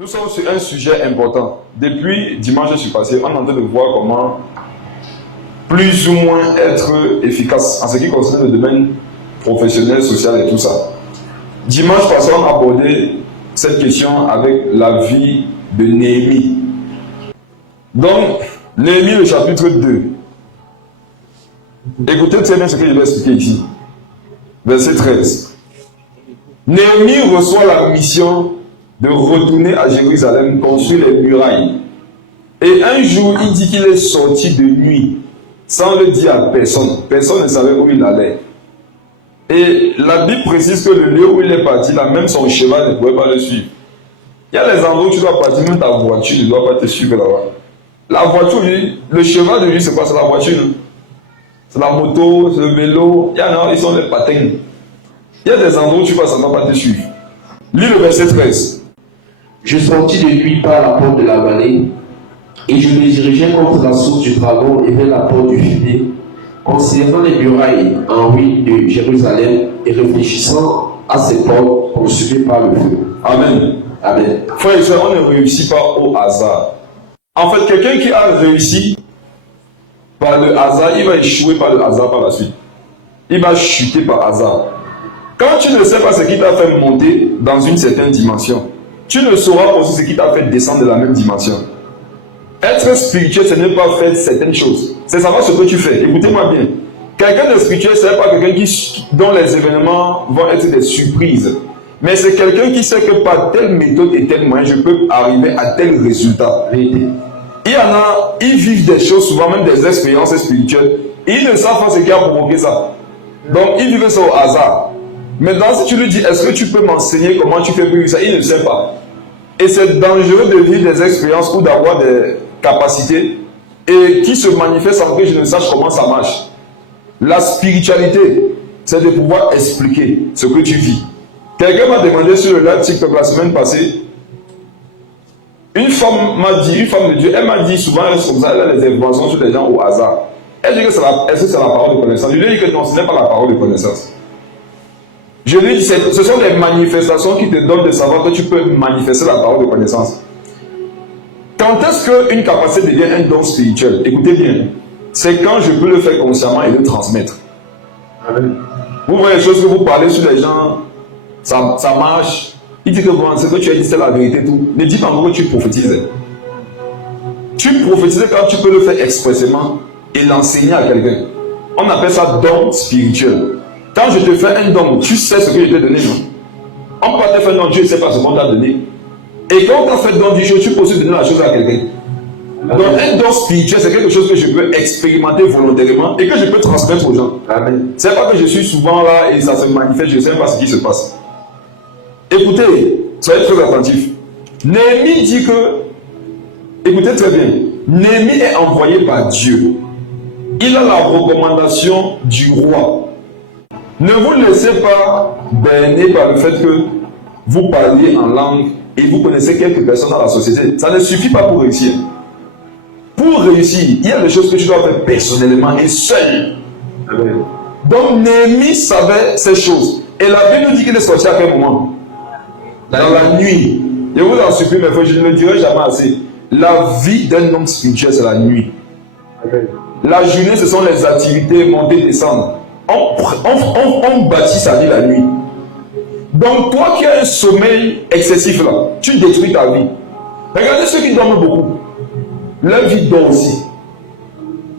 Nous sommes sur un sujet important. Depuis dimanche passé, on est en train de voir comment plus ou moins être efficace en ce qui concerne le domaine professionnel, social et tout ça. Dimanche passé, on a abordé cette question avec la vie de Néhémie. Donc, Néhémie, le chapitre 2. Écoutez très bien ce que je vais expliquer ici. Verset 13. Néhémie reçoit la mission de retourner à Jérusalem, construire les murailles. Et un jour, il dit qu'il est sorti de nuit, sans le dire à personne. Personne ne savait où il allait. Et la Bible précise que le lieu où il est parti, là, même son cheval ne pouvait pas le suivre. Il y a les endroits où tu dois partir, même ta voiture ne doit pas te suivre là-bas. La voiture, le cheval de lui, c'est quoi? C'est la voiture. C'est la moto, c'est le vélo. Il y en a, ils sont les patins. Il y a des endroits où tu vas, ça ne va pas te suivre. Lis le verset 13. Je sortis de nuit par la porte de la vallée, et je me dirigeais contre la source du dragon et vers la porte du filet, considérant les murailles en ruine de Jérusalem et réfléchissant à ces portes consumées par le feu. Amen. Amen. Frères et sœurs, on ne réussit pas au hasard. En fait, quelqu'un qui a réussi par le hasard, il va échouer par le hasard par la suite. Il va chuter par hasard. Quand tu ne sais pas ce qui t'a fait monter dans une certaine dimension, tu ne sauras aussi ce qui t'a fait descendre de la même dimension. Être spirituel, ce n'est pas faire certaines choses. C'est savoir ce que tu fais. Écoutez-moi bien. Quelqu'un de spirituel, ce n'est pas quelqu'un dont les événements vont être des surprises. Mais c'est quelqu'un qui sait que par telle méthode et tel moyen, je peux arriver à tel résultat. Il y en a, ils vivent des choses, souvent même des expériences spirituelles. Et ils ne savent pas ce qui a provoqué ça. Donc, ils vivent ça au hasard. Maintenant, si tu lui dis, est-ce que tu peux m'enseigner comment tu fais pour ça? Il ne sait pas. Et c'est dangereux de vivre des expériences ou d'avoir des capacités et qui se manifestent sans que je ne sache comment ça marche. La spiritualité, c'est de pouvoir expliquer ce que tu vis. Quelqu'un m'a demandé sur le live TikTok la semaine passée, une femme de Dieu, elle m'a dit souvent, elle a des interventions sur les gens au hasard. Elle dit que est-ce que c'est la parole de connaissance? Je lui ai dit que non, ce n'est pas la parole de connaissance. Je lui dis, ce sont des manifestations qui te donnent de savoir que tu peux manifester la parole de connaissance. Quand est-ce qu'une capacité devient un don spirituel? Écoutez bien, c'est quand je peux le faire consciemment et le transmettre. Amen. Vous voyez les choses que vous parlez sur les gens, ça marche. Il dit que bon, ce que tu as dit, c'est la vérité, tout. Ne dis pas encore que tu prophétises. Tu prophétises quand tu peux le faire expressément et l'enseigner à quelqu'un. On appelle ça don spirituel. Quand je te fais un don, tu sais ce que je t'ai donné, non? On peut te faire un don, Dieu ne sait pas ce qu'on t'a donné. Et quand on t'a fait don du jour, tu peux aussi donner la chose à quelqu'un. Donc un don spirituel, c'est quelque chose que je peux expérimenter volontairement et que je peux transmettre aux gens. Amen. C'est pas que je suis souvent là et ça se manifeste, je ne sais pas ce qui se passe. Écoutez, soyez très attentifs. Néhémie dit que, écoutez très bien, Néhémie est envoyé par Dieu. Il a la recommandation du roi. Ne vous laissez pas berner par le fait que vous parliez en langue et vous connaissez quelques personnes dans la société. Ça ne suffit pas pour réussir. Pour réussir, il y a des choses que tu dois faire personnellement et seul. Donc Néhémie savait ces choses. Et la Bible nous dit qu'il est sorti à quel moment? Dans la nuit. Je vous en supplie, mes frères, je ne le dirai jamais assez. La vie d'un homme spirituel, c'est la nuit. La journée, ce sont les activités, monter, descendre. On bâtit sa vie la nuit. Donc toi qui as un sommeil excessif là, tu détruis ta vie. Regardez ceux qui dorment beaucoup. Leur vie dort aussi.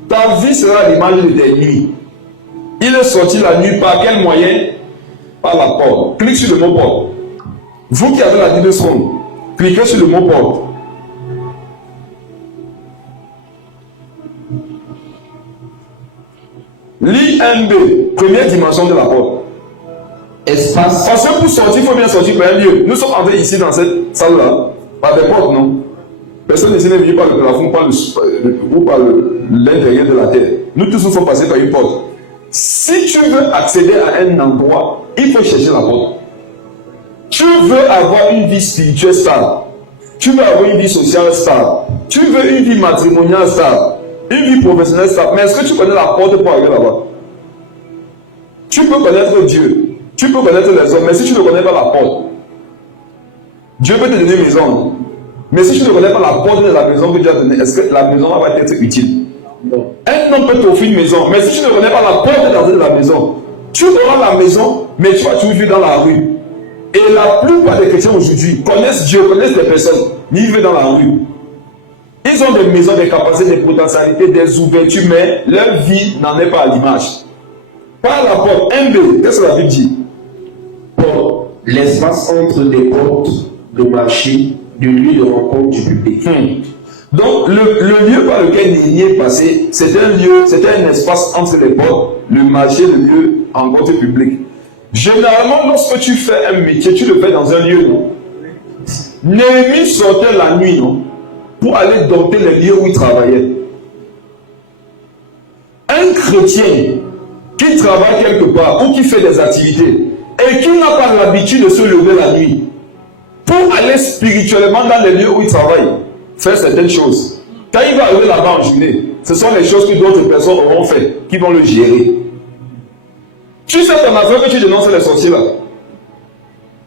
Ta vie sera l'image de tes nuits. Il est sorti la nuit par quel moyen? Par la porte. Clique sur le mot porte. Vous qui avez la Bible secondes, cliquez sur le mot porte. Lis 1B, première dimension de la porte. Espace. Parce que pour sortir, il faut bien sortir par un lieu. Nous sommes entrés ici dans cette salle-là, par des portes, non? Personne ici n'est venu par le plafond, ou par l'intérieur de la terre. Nous tous nous sommes passés par une porte. Si tu veux accéder à un endroit, il faut chercher la porte. Tu veux avoir une vie spirituelle stable. Tu veux avoir une vie sociale stable. Tu veux une vie matrimoniale stable. Une vie professionnelle stable. Mais est-ce que tu connais la porte pour arriver là-bas? Tu peux connaître Dieu. Tu peux connaître les hommes. Mais si tu ne connais pas la porte, Dieu peut te donner une maison. Mais si tu ne connais pas la porte de la maison que Dieu a donnée, est-ce que la maison va être utile? Non. Un homme peut t'offrir une maison, mais si tu ne connais pas la porte de la maison, tu auras la maison, mais tu vas toujours vivre dans la rue. Et la plupart des chrétiens aujourd'hui connaissent Dieu, connaissent des personnes, mais ils vivent dans la rue. Ils ont des maisons, des capacités, des potentialités, des ouvertures, mais leur vie n'en est pas à l'image. Par la porte, 1B, qu'est-ce que la Bible dit? Porte, l'espace entre des portes de marché, du lieu de rencontre du public. Donc, le lieu par lequel Néhémie est passé, c'était un espace entre les portes, le marché, le lieu de rencontre publique. Généralement, lorsque tu fais un métier, tu le fais dans un lieu, non? Néhémie sortait la nuit, non? Pour aller dompter les lieux où il travaillait. Un chrétien qui travaille quelque part ou qui fait des activités et qui n'a pas l'habitude de se lever la nuit pour aller spirituellement dans les lieux où il travaille, faire certaines choses. Quand il va arriver là-bas en journée, ce sont les choses que d'autres personnes auront fait, qui vont le gérer. Tu sais ton affaire que tu dénonces les sorciers là.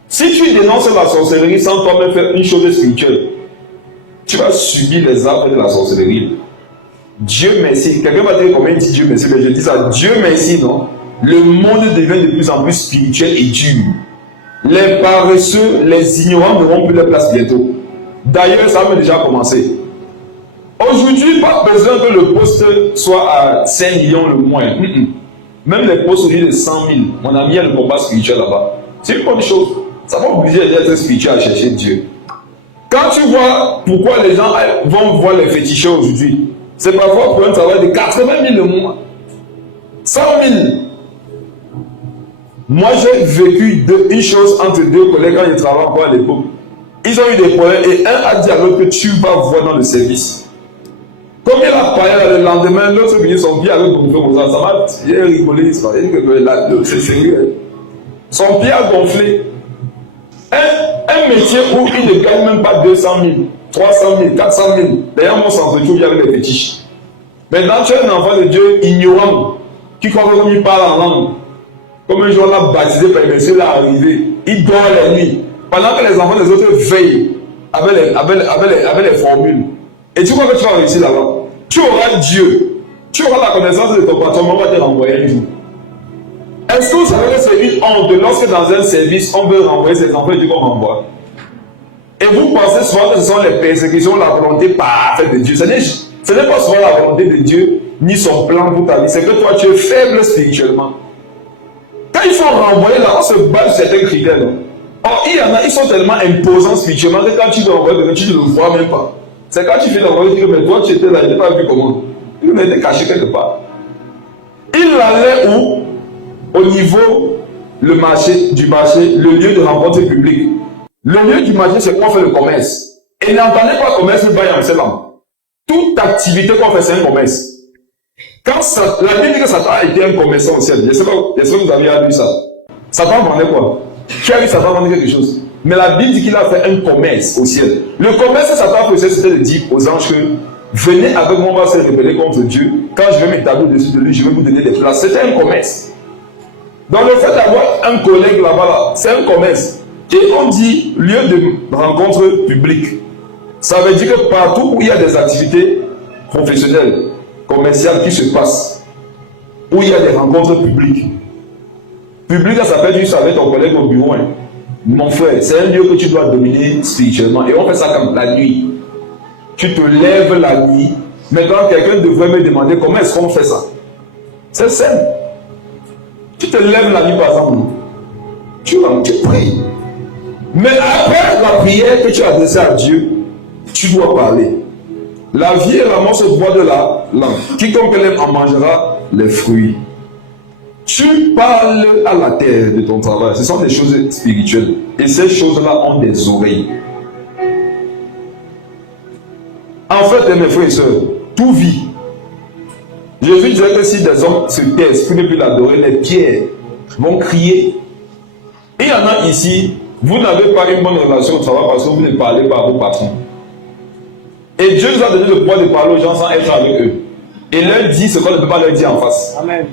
Si tu dénonces la sorcellerie sans toi-même faire une chose spirituelle, tu vas subir les actes de la sorcellerie. Dieu merci. Quelqu'un va dire comment il dit Dieu merci, mais je dis ça. Dieu merci, non? Le monde devient de plus en plus spirituel et dur. Les paresseux, les ignorants n'auront plus de place bientôt. D'ailleurs, ça a déjà commencé. Aujourd'hui, pas besoin que le poste soit à 5 millions le mois. Même les postes aujourd'hui de 100 000. Mon ami, il y a le combat spirituel là-bas. C'est une bonne chose. Ça va obliger d'être spirituel à chercher Dieu. Quand tu vois pourquoi les gens vont voir les féticheurs aujourd'hui, c'est parfois pour un travail de 80 000 le mois. 100 000. Moi, j'ai vécu une chose entre deux collègues quand ils travaillaient encore à l'époque. Ils ont eu des problèmes et un a dit à l'autre que tu vas voir dans le service. Comme il a parlé le lendemain, l'autre venu son pied avec gonflé comme ça. Ça m'a rigolé. C'est sérieux. Son pied a gonflé. Un métier où il ne gagne même pas 200 000, 300 000, 400 000. D'ailleurs, mon s'entretrouve avec les fétiches. Maintenant, tu es un enfant de Dieu ignorant qui croit que comme il parle en langue. Comme un jour, on l'a baptisé par les messieurs, là arrivé. Il dort la nuit. Pendant que les enfants des autres veillent avec les formules. Et tu crois que tu vas réussir là-bas. Tu auras Dieu. Tu auras la connaissance de ton patron, on va te renvoyer un jour. Est-ce que vous savez que c'est une honte lorsque dans un service, on veut renvoyer ses enfants et tu vas renvoyer? Et vous pensez souvent que ce sont les persécutions, la volonté parfaite de Dieu. Ce n'est pas souvent la volonté de Dieu, ni son plan pour ta vie. C'est que toi, tu es faible spirituellement. Quand il faut renvoyer là, on se base sur certains critères. Or, il y en a, ils sont tellement imposants spirituellement que quand tu dois envoyer, tu ne le vois même pas. C'est quand tu fais l'envoyer, tu dis que mais toi, tu étais là, je n'ai pas vu comment. Il était caché quelque part. Il allait où? Au niveau du marché, le lieu de rencontre publique. Le lieu du marché, c'est où on fait le commerce. Et n'entendez pas commerce, mais pas Amsterdam. Toute activité qu'on fait, c'est un commerce. Quand la Bible dit que Satan a été un commerçant au ciel, je sais pas si vous avez lu ça. Satan vendait quoi? Qui a dit Satan vendait quelque chose? Mais la Bible dit qu'il a fait un commerce au ciel. Le commerce que Satan faisait, c'était de dire aux anges que venez avec moi, on va se rebeller contre Dieu. Quand je vais m'établir au-dessus de lui, je vais vous donner des places. C'était un commerce. Donc le fait d'avoir un collègue là-bas, là, c'est un commerce. Et on dit lieu de rencontre publique. Ça veut dire que partout où il y a des activités professionnelles, commerciales qui se passent, où il y a des rencontres publiques. Public, ça peut être juste avec ton collègue au bureau. Hein. Mon frère, c'est un lieu que tu dois dominer spirituellement. Et on fait ça comme la nuit. Tu te lèves la nuit. Maintenant, quelqu'un devrait me demander comment est-ce qu'on fait ça. C'est simple. Tu te lèves la nuit par exemple. Tu pries. Mais après la prière que tu as adressée à Dieu, tu dois parler. La vie et la mort se boit de la langue. Quiconque l'aime en mangera les fruits. Tu parles à la terre de ton travail. Ce sont des choses spirituelles. Et ces choses-là ont des oreilles. En fait, mes frères et sœurs, tout vit. Jésus disait que si des hommes se taisent pour ne plus l'adorer, les pierres vont crier. Et il y en a ici, vous n'avez pas une bonne relation au travail parce que vous ne parlez pas à vos patrons. Et Dieu nous a donné le pouvoir de parler aux gens sans être avec eux. Et leur dit ce qu'on ne peut pas leur dire en face. Amen.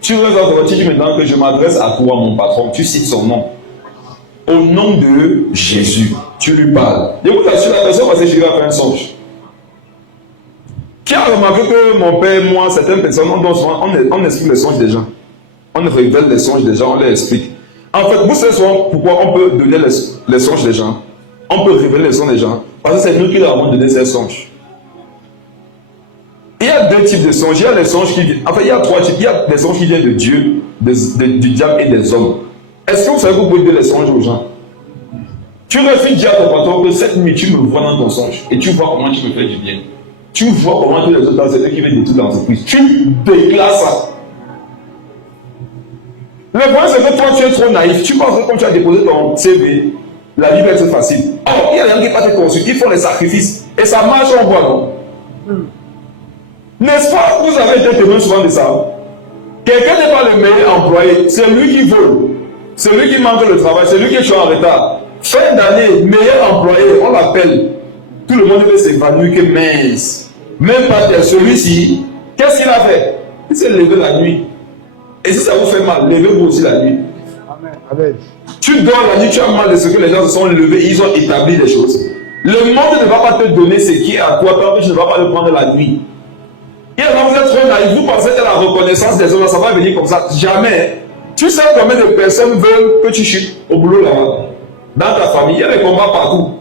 Tu dis maintenant que je m'adresse à toi, mon patron. Tu cites son nom. Au nom de Jésus, tu tu lui parles. Je vous assure, la personne va s'échapper à faire un songe. Qui a remarqué que mon père, moi, certaines personnes, on explique les songes des gens. On révèle les songes des gens, on les explique. En fait, vous savez souvent pourquoi on peut donner les songes des gens. On peut révéler les songes des gens. Parce que c'est nous qui leur avons donné ces songes. Il y a deux types de songes. Il y a les songes qui viennent. Enfin, il y a trois types. Il y a des songes qui viennent de Dieu, du diable et des hommes. Est-ce que vous savez que vous pouvez donner les songes aux gens? Tu refuses dire à ton patron que cette nuit, tu me vois dans ton songe et tu vois comment tu me fais du bien. Tu vois comment tous les autres dans c'est eux qui viennent détruire l'entreprise. Tu déclares ça. Le problème, c'est que toi, tu es trop naïf. Tu penses que quand tu as déposé ton CV, la vie va être facile. Oh, il y a des gens qui partent te consulter, ils font les sacrifices. Et ça marche, on voit, non? N'est-ce pas? Vous avez été témoin souvent de ça. Quelqu'un n'est pas le meilleur employé. C'est lui qui vole. C'est lui qui manque le travail. C'est lui qui est en retard. Fin d'année, meilleur employé, on l'appelle. Tout le monde veut s'évanouir que mince. Même pas celui-ci. Qu'est-ce qu'il a fait? Il s'est levé la nuit. Et si ça vous fait mal, levez-vous aussi la nuit. Amen. Tu dors la nuit, tu as mal de ce que les gens se sont levés, ils ont établi des choses. Le monde ne va pas te donner ce qui est à toi tant que tu ne vas pas le prendre la nuit. Et alors vous êtes trop naïf, vous pensez que la reconnaissance des hommes, ça va venir comme ça. Jamais. Tu sais combien de personnes veulent que tu chutes au boulot là-bas. Dans ta famille, il y a des combats partout.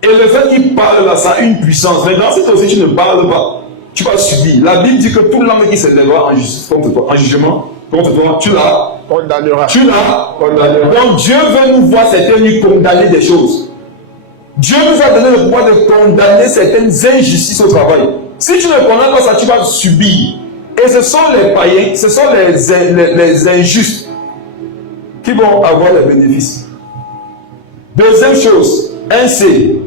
Et le fait qu'ils parlent là, ça a une puissance. Maintenant, si toi aussi tu ne parles pas, tu vas subir. La Bible dit que tout l'homme qui s'élèvera en justice contre toi, en jugement contre toi, tu l'as condamnera. Tu l'as condamnera. Donc Dieu veut nous voir certaines condamner des choses. Dieu nous a donné le pouvoir de condamner certaines injustices au travail. Si tu ne condamnes pas ça, tu vas subir. Et ce sont les païens, ce sont les injustes qui vont avoir les bénéfices. Deuxième chose, 1C.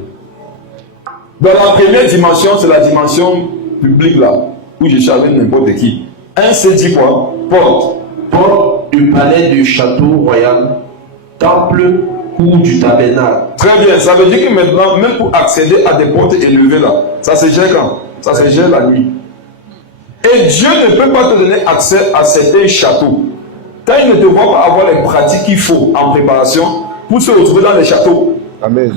Dans la première dimension, c'est la dimension publique là, où je charge n'importe qui. 1C dit quoi? Porte. Porte du palais du château royal, temple ou du tabernacle. Très bien, ça veut dire que maintenant, même pour accéder à des portes élevées là, ça se gère quand? Ça se gère la nuit. Et Dieu ne peut pas te donner accès à certains châteaux. Quand il ne te voit pas avoir les pratiques qu'il faut en préparation pour se retrouver dans les châteaux. Amen.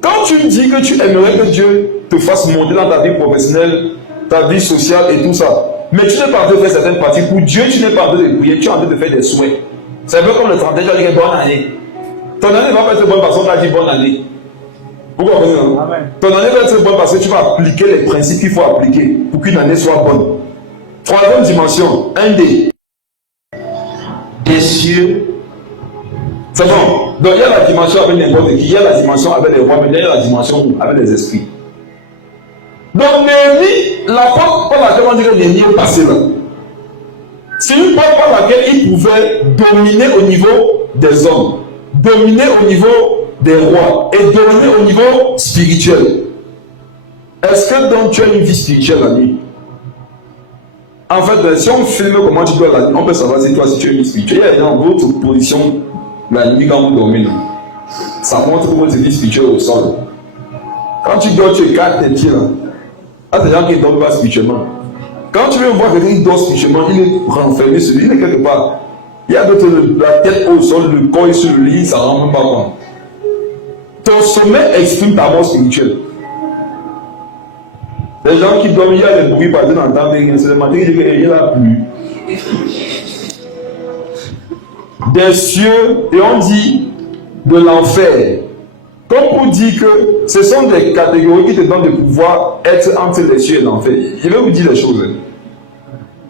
Quand tu dis que tu aimerais que Dieu te fasse monter dans ta vie professionnelle, ta vie sociale et tout ça, mais tu n'es pas en train de faire certaines pratiques pour Dieu, tu n'es pas en train de prier, tu es en train de faire des souhaits. C'est un peu comme le 31, tu as dit bonne année. Ton année ne va pas être bonne parce qu'on t'a dit bonne année. Vous comprenez? Ton année va être bonne parce que tu vas appliquer les principes qu'il faut appliquer pour qu'une année soit bonne. Troisième dimension, 1D. Des cieux. C'est bon. Donc il y a la dimension avec n'importe qui, il y a la dimension avec les rois, mais il y a la dimension avec les esprits. Donc Néhémie, la porte par laquelle on dit que Néhémie est passé là, c'est une porte par laquelle il pouvait dominer au niveau des hommes, dominer au niveau des rois et dominer au niveau spirituel. Est-ce que donc tu as une vie spirituelle la nuit? En fait, si on filme comment tu dois la nuit, on peut savoir si toi si tu as une vie spirituelle. Il y a dans votre position la nuit quand vous dormez. Ça montre que votre vie spirituelle au sol. Quand tu dors, tu écartes tes pieds là. Il y a des gens qui ne dorment pas spirituellement. Quand tu veux voir quelqu'un qui dort spirituellement, il est renfermé sur lui, il est quelque part. Il y a d'autres, la tête au sol, le corps est sur le lit, ça ne rend même pas compte. Ton sommeil exprime ta mort spirituelle. Les gens qui dorment, il y a des bruits par exemple, dans le temps, c'est le matin, ils disent qu'il n'y en a plus. Des cieux, et on dit de l'enfer. Comme pour dire que ce sont des catégories qui te donnent de pouvoir être entre les cieux et l'enfer. Je vais vous dire les choses.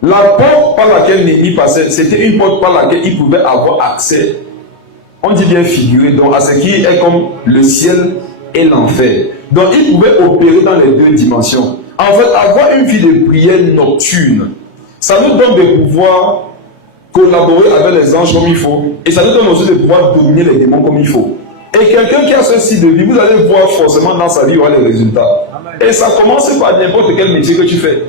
La porte par laquelle Néhémie passait, c'était une porte par laquelle il pouvait avoir accès, on dit bien figuré, donc à ce qui est comme le ciel et l'enfer. Donc il pouvait opérer dans les deux dimensions. En fait, avoir une vie de prière nocturne, ça nous donne de pouvoir collaborer avec les anges comme il faut, et ça nous donne aussi de pouvoir dominer les démons comme il faut. Et quelqu'un qui a ce style de vie, vous allez voir forcément dans sa vie voir les résultats. Et ça commence par n'importe quel métier que tu fais.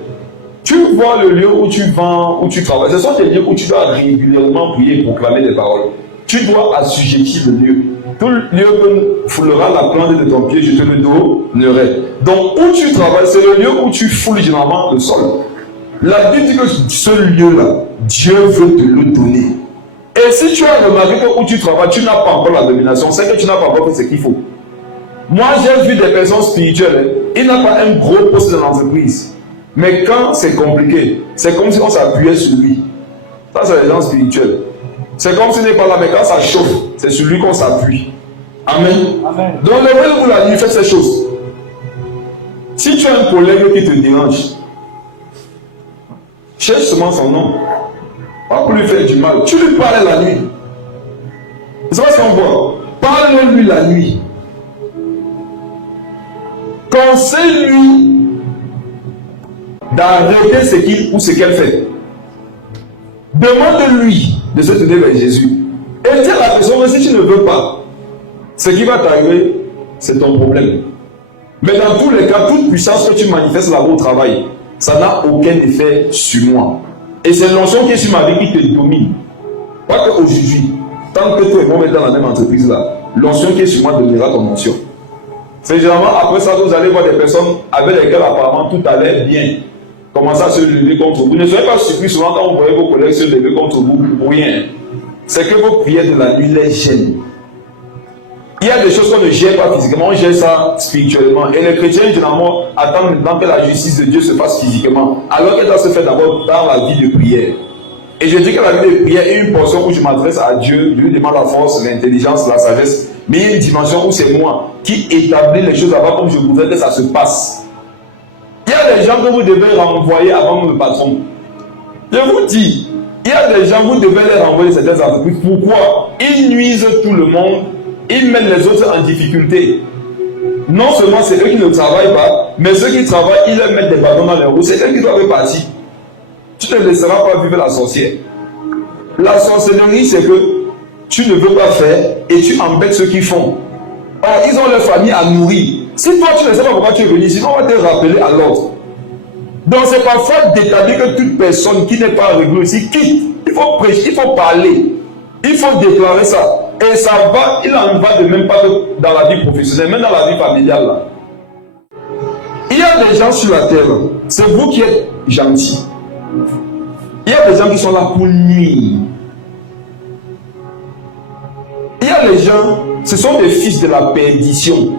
Tu vois le lieu où tu vends, où tu travailles. Ce sont des lieux où tu dois régulièrement prier et proclamer des paroles. Tu dois assujettir le lieu. Tout lieu que foulera la plante de ton pied, je te le donnerai. Donc où tu travailles, c'est le lieu où tu foules généralement le sol. La Bible dit que ce lieu-là, Dieu veut te le donner. Et si tu as remarqué que où tu travailles, tu n'as pas encore la domination, c'est que tu n'as pas encore fait ce qu'il faut. Moi, j'ai vu des personnes spirituelles, il n'a pas un gros poste dans l'entreprise. Mais quand c'est compliqué, c'est comme si on s'appuyait sur lui. Ça, c'est les gens spirituels. C'est comme s'il n'est pas là, mais quand ça chauffe, c'est sur lui qu'on s'appuie. Amen. Amen. Donc, levez-vous la nuit, faites ces choses. Si tu as un collègue qui te dérange, cherche seulement son nom. Pas pour lui faire du mal. Tu lui parles la nuit. C'est pas ce qu'on voit. Parle-lui la nuit. Conseille-lui d'arrêter ce qu'il ou ce qu'elle fait. Demande-lui de se tourner vers Jésus. Et dis à la personne, mais si tu ne veux pas, ce qui va t'arriver, c'est ton problème. Mais dans tous les cas, toute puissance que tu manifestes là-bas au travail, ça n'a aucun effet sur moi. Et c'est l'onction qui est sur ma vie qui te domine. Pas qu'aujourd'hui, tant que toi et moi on est dans la même entreprise là, l'onction qui est sur moi deviendra ton onction. C'est généralement après ça que vous allez voir des personnes avec lesquelles apparemment tout allait bien commencer à se lever contre vous. Ne soyez pas surpris souvent quand vous voyez vos collègues se lever contre vous pour rien. C'est que vos prières de la nuit les gênent. Il y a des choses qu'on ne gère pas physiquement, on gère ça spirituellement. Et les chrétiens, généralement, attendent maintenant que la justice de Dieu se fasse physiquement, alors qu'elle doit se faire d'abord dans la vie de prière. Et je dis que la vie de prière est une portion où je m'adresse à Dieu, je lui demande la force, l'intelligence, la sagesse. Mais il y a une dimension où c'est moi qui établis les choses avant comme je voudrais que ça se passe. Il y a des gens que vous devez renvoyer avant le patron. Je vous dis, il y a des gens que vous devez les renvoyer certaines entreprises. Pourquoi? Ils nuisent tout le monde. Ils mettent les autres en difficulté. Non seulement c'est eux qui ne travaillent pas, mais ceux qui travaillent, ils leur mettent des bâtons dans les roues. C'est eux qui doivent partir. Tu ne laisseras pas vivre la sorcière. La sorcellerie, c'est que tu ne veux pas faire et tu embêtes ceux qui font. Or, ils ont leur famille à nourrir. Si toi, tu ne sais pas pourquoi tu es venu, sinon on va te rappeler à l'ordre. Donc, c'est parfois d'établir que toute personne qui n'est pas réglée ici quitte. Il faut prêcher, il faut parler. Il faut déclarer ça. Et ça va, il en va de même pas que dans la vie professionnelle, même dans la vie familiale. Là. Il y a des gens sur la terre, c'est vous qui êtes gentils. Il y a des gens qui sont là pour nuire. Il y a les gens, ce sont des fils de la perdition.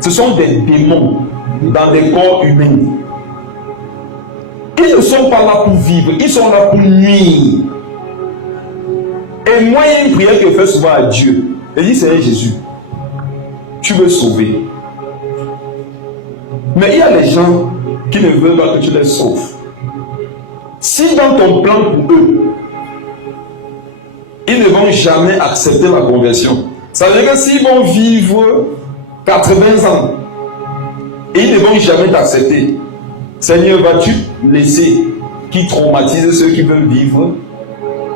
Ce sont des démons dans des corps humains. Ils ne sont pas là pour vivre, ils sont là pour nuire. Et moi, il y a une prière que je fais souvent à Dieu. Je dis, Seigneur Jésus, tu veux sauver. Mais il y a les gens qui ne veulent pas que tu les sauves. Si dans ton plan pour eux, ils ne vont jamais accepter la conversion. Ça veut dire que s'ils vont vivre 80 ans, et ils ne vont jamais t'accepter, Seigneur, vas-tu laisser qui traumatise ceux qui veulent vivre?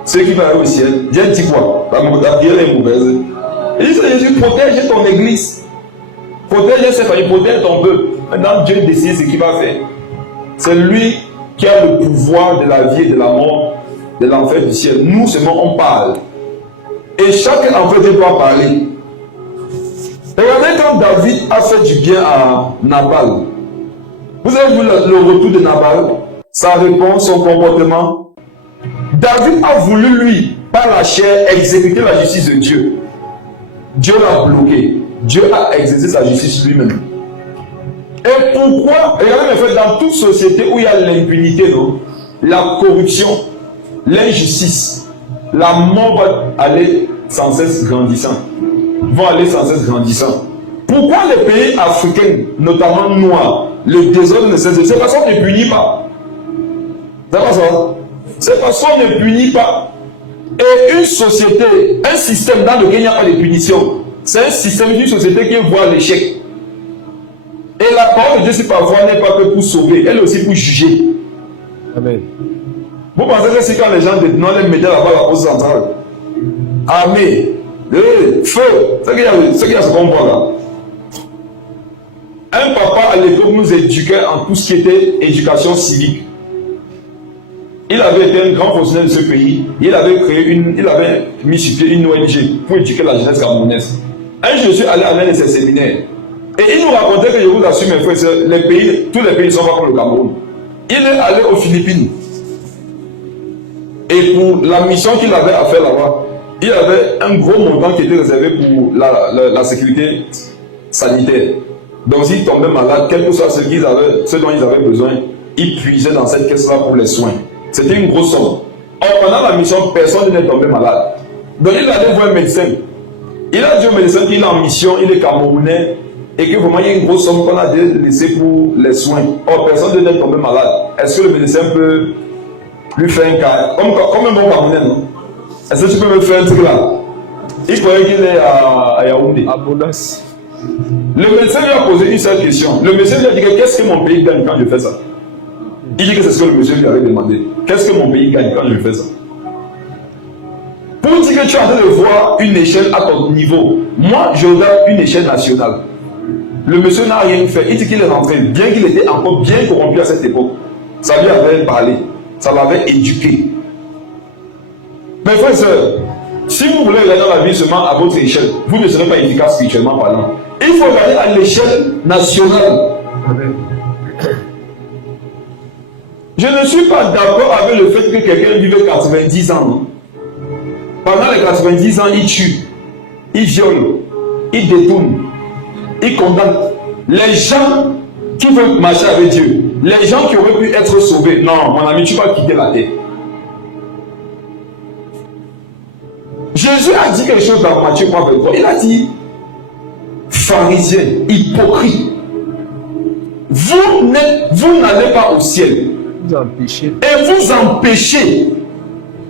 Ceux qui vont aller au ciel, Dieu dit quoi? La prière est mauvaise. Il dit, Jésus, protège ton église. Protège ses familles, protège ton peuple. Maintenant, Dieu décide ce qu'il va faire. C'est lui qui a le pouvoir de la vie et de la mort, de l'enfer du ciel. Nous seulement, on parle. Et chaque enfant doit parler. Regardez quand David a fait du bien à Nabal. Vous avez vu le retour de Nabal? Sa réponse, son comportement. David a voulu, lui, par la chair, exécuter la justice de Dieu. Dieu l'a bloqué. Dieu a exercé sa justice lui-même. Et pourquoi? Regardez, en fait, dans toute société où il y a l'impunité, la corruption, l'injustice, la mort va aller sans cesse grandissant. Vont aller sans cesse grandissant. Pourquoi les pays africains, notamment noirs, le désordre ne cesse? C'est parce qu'on ne punit pas. C'est pas ça. C'est parce qu'on ne punit pas. Et une société, un système dans lequel il n'y a pas de punition, c'est un système d'une société qui voit l'échec. Et la parole de Dieu, c'est parfois n'est pas que pour sauver, elle est aussi pour juger. Amen. Vous pensez que c'est quand les gens non les mettaient là-bas à la pause centrale? Armée, feu, c'est qu'il y a ce qu'on voit là. Un papa à l'époque nous éduquait en tout ce qui était éducation civique. Il avait été un grand fonctionnaire de ce pays. Il avait mis sur pied une ONG pour éduquer la jeunesse camerounaise. Un jour, je suis allé à l'un de ses séminaires. Et il nous racontait que, je vous assure, mes frères et sœurs, tous les pays ne sont pas comme le Cameroun. Il est allé aux Philippines. Et pour la mission qu'il avait à faire là-bas, il avait un gros montant qui était réservé pour la sécurité sanitaire. Donc s'ils tombaient malades, quel que soit ce dont ils avaient besoin, ils puisaient dans cette caisse-là pour les soins. C'était une grosse somme. Or, pendant la mission, personne n'est tombé malade. Donc il allait voir un médecin. Il a dit au médecin qu'il est en mission, il est camerounais, et que vraiment il y a une grosse somme qu'on a laissée pour les soins. Or, personne n'est tombé malade. Est-ce que le médecin peut lui faire un cas comme un bon camerounais, non? Est-ce que tu peux me faire un truc là? Il croyait qu'il est à Yaoundé. À Bonas. Le médecin lui a posé une seule question. Le médecin lui a dit qu'est-ce que mon pays gagne quand je fais ça? Il dit que c'est ce que le monsieur lui avait demandé. Qu'est-ce que mon pays gagne quand je fais ça? Pour dire que tu es en train de voir une échelle à ton niveau. Moi, je regarde une échelle nationale. Le monsieur n'a rien fait. Il dit qu'il est rentré, bien qu'il était encore bien corrompu à cette époque. Ça lui avait parlé. Ça l'avait éduqué. Mes frères et sœurs, si vous voulez regarder dans la vie seulement à votre échelle, vous ne serez pas efficace spirituellement parlant. Il faut regarder à l'échelle nationale. Amen. Je ne suis pas d'accord avec le fait que quelqu'un vive 90 ans. Pendant les 90 ans, il tue, il viole, il détourne, il condamne. Les gens qui veulent marcher avec Dieu, les gens qui auraient pu être sauvés, non, mon ami, tu vas quitter la terre. Jésus a dit quelque chose dans Matthieu 3:23. Il a dit, pharisiens, hypocrites, vous n'allez pas au ciel. Vous empêchez. Et vous empêchez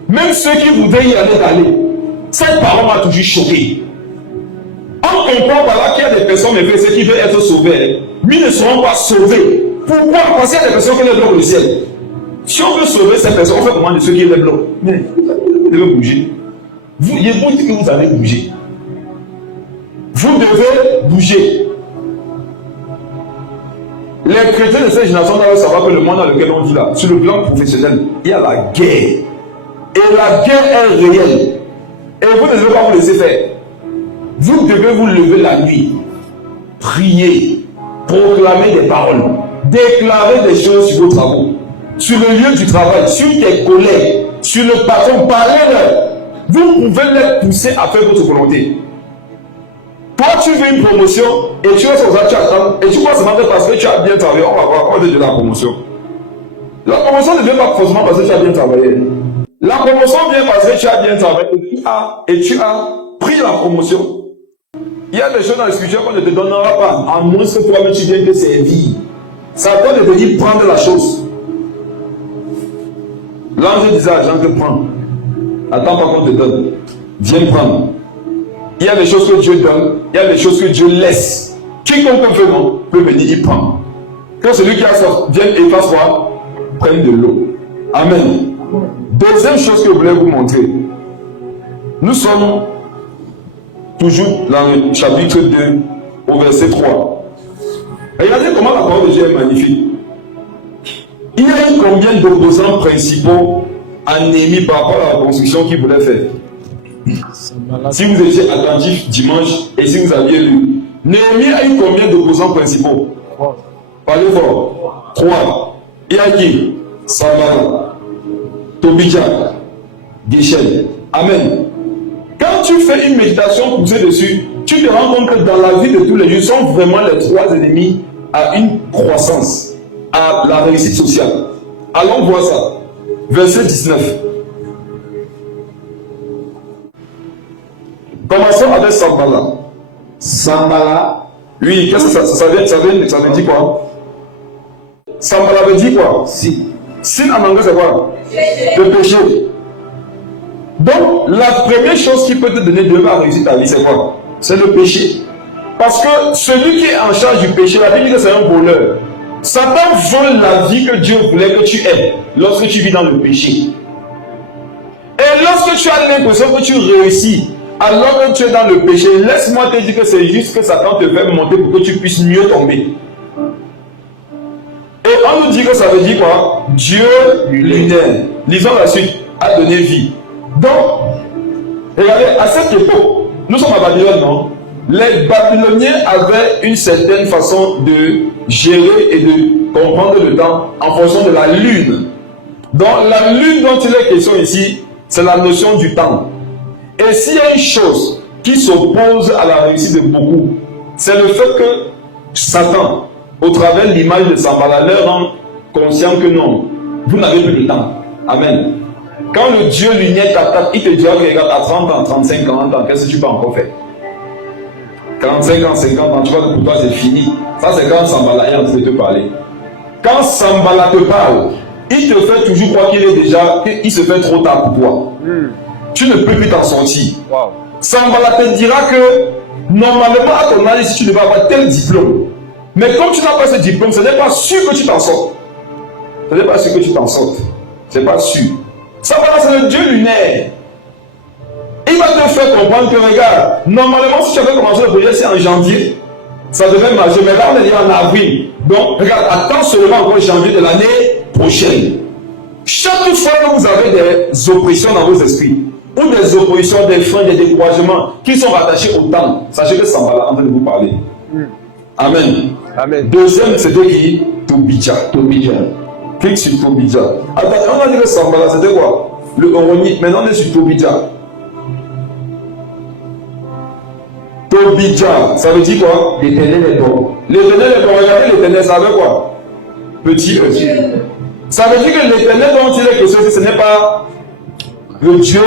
même ceux qui voudraient y aller d'aller. Cette parole m'a toujours choqué. On comprend par là qu'il y a des personnes, mes frères, qui veulent être sauvés, mais ils ne seront pas sauvés. Pourquoi? Parce qu'il y a des personnes qui les bloquent le ciel. Si on veut sauver ces personnes, on fait comment de ceux qui les bloquent? Mais vous devez bouger. Vous dites que vous allez bouger. Vous devez bouger. Les chrétiens de cette génération doivent savoir que le monde dans lequel on vit là, sur le plan professionnel, il y a la guerre. Et la guerre est réelle. Et vous ne devez pas vous laisser faire. Vous devez vous lever la nuit, prier, proclamer des paroles, déclarer des choses sur vos travaux, sur le lieu du travail, sur tes collègues, sur le patron, parlez-leur. Vous pouvez les pousser à faire votre volonté. Toi, tu veux une promotion et tu restes aux tu attends et tu penses que parce que tu as bien travaillé, on va voir, on va te donner la promotion. La promotion ne vient pas forcément parce que tu as bien travaillé. La promotion vient parce que tu as bien travaillé et tu as pris la promotion. Il y a des choses dans l'escriture qu'on ne te donnera pas, à moins que toi-même tu viennes te servir. Ça toi de te dire prendre la chose. L'ange disait à Jean que prends. Attends pas qu'on te donne. Viens prendre. Il y a des choses que Dieu donne, il y a des choses que Dieu laisse. Quiconque peut venir, il prend. Quand celui qui a soif vienne et fasse quoi? Prenne de l'eau. Amen. Deuxième chose que je voulais vous montrer. Nous sommes toujours dans le chapitre 2, au verset 3. Regardez comment la parole de Dieu est magnifique. Il y a eu combien d'opposants principaux à Néhémie par rapport à la construction qu'il voulait faire? Si vous étiez attentif dimanche et si vous aviez lu, Néhémie a eu combien d'opposants principaux? Parlez fort. 3. Il y a qui? Sanballat, Tobija, Geshem. Amen. Quand tu fais une méditation poussée dessus, tu te rends compte que dans la vie de tous les jours, sont vraiment les trois ennemis à une croissance, à la réussite sociale. Allons voir ça. Verset 19. Commençons avec Sanballat. Sanballat. Oui, qu'est-ce que ça veut dire quoi? Sanballat veut dire quoi? Si. Sin en anglais c'est quoi? Le péché. Donc, la première chose qui peut te donner de la réussite à ta vie, c'est quoi? C'est le péché. Parce que celui qui est en charge du péché, la Bible dit que c'est un voleur. Satan vole la vie que Dieu voulait que tu aies lorsque tu vis dans le péché. Et lorsque tu as l'impression que tu réussis, alors que tu es dans le péché, laisse-moi te dire que c'est juste que Satan te fait monter pour que tu puisses mieux tomber. Et on nous dit que ça veut dire quoi? Dieu lunaire. Lisons la suite. A donné vie. Donc, regardez, à cette époque, nous sommes à Babylone, non? Les Babyloniens avaient une certaine façon de gérer et de comprendre le temps en fonction de la lune. Donc, la lune dont il est question ici, c'est la notion du temps. Et s'il y a une chose qui s'oppose à la réussite de beaucoup, c'est le fait que Satan, au travers de l'image de Sambala, leur rend conscient que non, vous n'avez plus de temps. Amen. Quand le Dieu lumière t'attaque, il te dira que regarde, à 30 ans, 35, 40 ans, qu'est-ce que tu peux encore faire? 45 ans, 50 ans, tu vois que pour toi c'est fini. Ça c'est quand Sambala est en train de te parler. Quand Sambala te parle, il te fait toujours croire qu'il se fait trop tard pour toi. Tu ne peux plus t'en sortir. Wow. Sambala te dira que normalement à ton âge, si tu devais avoir tel diplôme, mais comme tu n'as pas ce diplôme, ce n'est pas sûr que tu t'en sortes. Ce n'est pas sûr que tu t'en sortes. C'est pas sûr. Sambala, c'est le Dieu lunaire. Il va te faire comprendre que, regarde, normalement, si tu avais commencé le projet, c'est en janvier, ça devait marcher, mais là, on est déjà en avril. Donc, regarde, attends seulement encore janvier de l'année prochaine. Chaque fois que vous avez des oppressions dans vos esprits, ou des oppositions, des freins, des découragements qui sont rattachés au temps, sachez que Sambala est en train de vous parler. Amen. Amen. Deuxième, c'était qui? Tobidja. Tobidja. Clique sur Tobidja. Attends, on a dit que Sambala, c'était quoi? Le Oronique. Maintenant, on est sur Tobidja. Tobidja, ça veut dire quoi? L'Éternel est bon. L'Éternel est bon. Regardez l'Éternel, ça veut quoi? Petit E. Ça veut dire que l'Éternel dont il est question, ce n'est pas le Dieu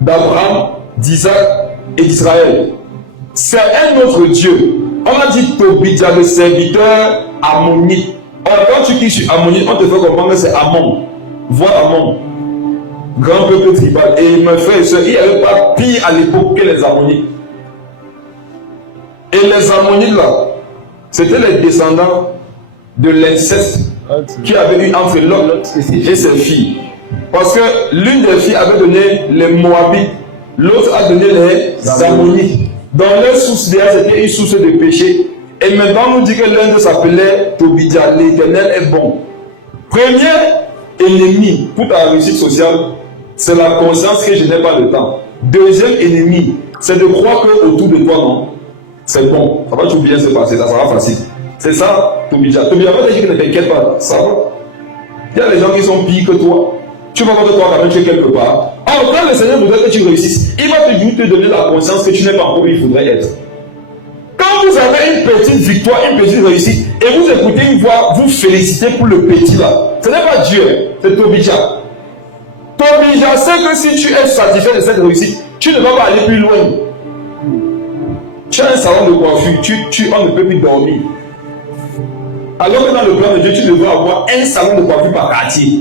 d'Abraham, d'Isaac et d'Israël. C'est un autre Dieu. On a dit Tobidja, le serviteur ammonite. Or, quand tu cliques sur ammonite, on te fait comprendre que c'est Ammon. Vois Ammon. Grand peuple tribal. Et mes frères et soeurs, il n'y avait pas pire à l'époque que les ammonites. Et les ammonites là, c'était les descendants de l'inceste qui avait eu entre Lot et ses filles. Parce que l'une des filles avait donné les Moabites, l'autre a donné les Ammonites. Dans leur source derrière, c'était une source de péché. Et maintenant, on nous dit que l'un de s'appelait Tobidja, l'Éternel est bon. Premier ennemi pour ta réussite sociale, c'est la conscience que je n'ai pas de temps. Deuxième ennemi, c'est de croire que autour de toi, non, c'est bon. Ça va tout bien se passer, ça sera facile. C'est ça, Tobidja. Tobidja va te dire que ne t'inquiète pas, ça va. Il y a des gens qui sont pires que toi. Tu vas voir que toi, quand même, tu es quelque part. Alors, quand le Seigneur voudrait que tu réussisses, il va toujours te donner la conscience que tu n'es pas encore où il faudrait être. Quand vous avez une petite victoire, une petite réussite, et vous écoutez une voix, vous félicitez pour le petit là. Ce n'est pas Dieu, c'est Tobidja. Tobidja sait que si tu es satisfait de cette réussite, tu ne vas pas aller plus loin. Tu as un salon de coiffure, on ne peut plus dormir. Alors que dans le plan de Dieu, tu devrais avoir un salon de coiffure par quartier.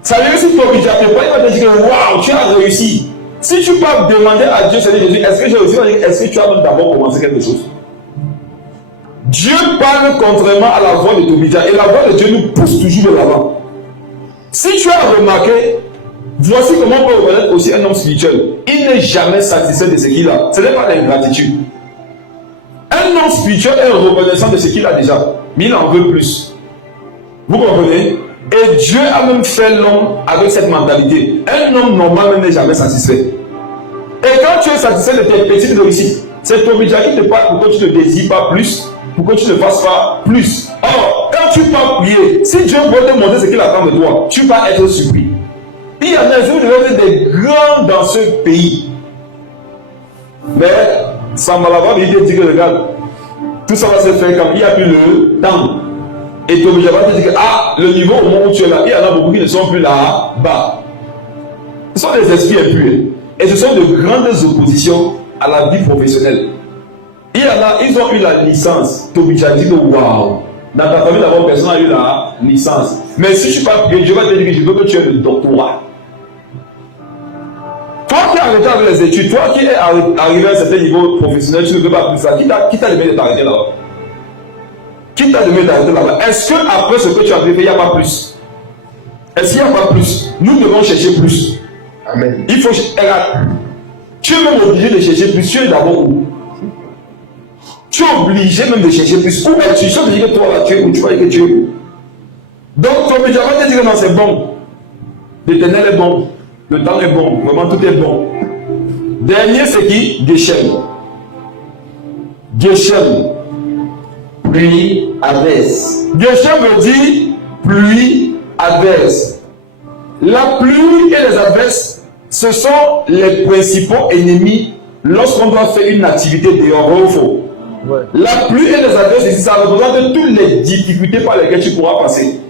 Ça veut dire que si Tobidja te parle, il va te dire que waouh, tu as réussi. Si tu peux demander à Dieu, Seigneur Jésus, est-ce que j'ai réussi? Est-ce que tu as d'abord commencé quelque chose? Dieu parle contrairement à la voix de Tobidja et la voix de Dieu nous pousse toujours de l'avant. Si tu as remarqué, voici comment on peut reconnaître aussi un homme spirituel. Il n'est jamais satisfait de ce qu'il a. Ce n'est pas l'ingratitude. Un homme spirituel est reconnaissant de ce qu'il a déjà, mais il en veut plus. Vous comprenez? Et Dieu a même fait l'homme avec cette mentalité. Un homme normal n'est jamais satisfait. Et quand tu es satisfait de tes petites réussites, c'est Tobidja qui te parle pour que tu ne désires pas plus, pour que tu ne fasses pas plus. Or, quand tu vas prier, si Dieu veut te montrer ce qu'il attend de toi, tu vas être surpris. Il y en a des grands dans ce pays. Mais Sambala va dire que regarde, tout ça va se faire quand il n'y a plus le temps. Et Tobidja va te dire que le niveau au moment où tu es là, il y en a beaucoup qui ne sont plus là-bas. Ce sont des esprits impurs. Et ce sont de grandes oppositions à la vie professionnelle. Il y en a, ils ont eu la licence. Tobidja dit que waouh, dans ta famille d'abord, personne n'a eu la licence. Mais si tu parles, Dieu va te dire que je veux que tu aies le doctorat. Toi qui es arrêté avec les études, toi qui es arrivé à un certain niveau professionnel, tu ne veux pas plus ça. Qui t'a demandé de t'arrêter là-bas? Qui t'a demandé d'arrêter là-bas? Est-ce qu'après ce que tu as fait, il n'y a pas plus? Est-ce qu'il n'y a pas plus? Nous devons chercher plus. Amen. Il faut chercher. Tu es même obligé de chercher plus. Tu es d'abord où? Tu es obligé même de chercher plus. Où es-tu? Je te dis que toi là, tu es où? Tu vas dire que tu es où? Donc, ton médiateur va te dire que non, c'est bon. L'Éternel est bon. Le temps est bon. Vraiment, tout est bon. Dernier, c'est qui? Geshem. Geshem. Pluie adverse. Geshem veut dire pluie adverse. La pluie et les averses, ce sont les principaux ennemis lorsqu'on doit faire une activité dehors, il faut. Ouais. La pluie et les adverses ici, ça représente toutes les difficultés par lesquelles tu pourras passer.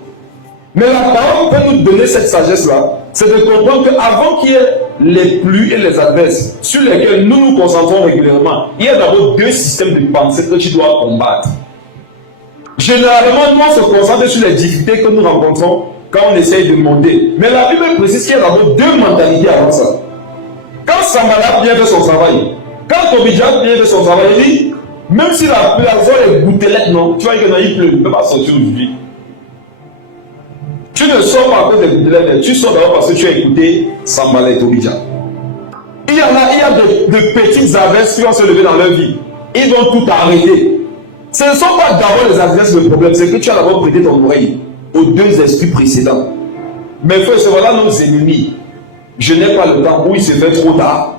Mais la parole peut nous donner cette sagesse-là, c'est de comprendre qu'avant qu'il y ait les pluies et les adverses sur lesquelles nous nous concentrons régulièrement, il y a d'abord deux systèmes de pensée que tu dois combattre. Généralement, nous on se concentre sur les difficultés que nous rencontrons quand on essaye de monter. Mais la Bible précise qu'il y a d'abord deux mentalités avant ça. Quand Sanballat vient faire son travail, quand Tobidja vient faire son travail, il dit, même si la zone est gouttelette, non, tu vois qu'il pleut, il ne peut pas sortir aujourd'hui. Tu ne sors pas à cause des gouttelets, tu sors d'abord parce que tu as écouté Sanballat et Tobidja. Il y a de petites averses qui vont se lever dans leur vie. Ils vont tout arrêter. Ce ne sont pas d'abord les adverses le problème, c'est que tu as d'abord prêté ton oreille aux deux esprits précédents. Mais frère, c'est voilà nos ennemis. Je n'ai pas le temps où il se fait trop tard.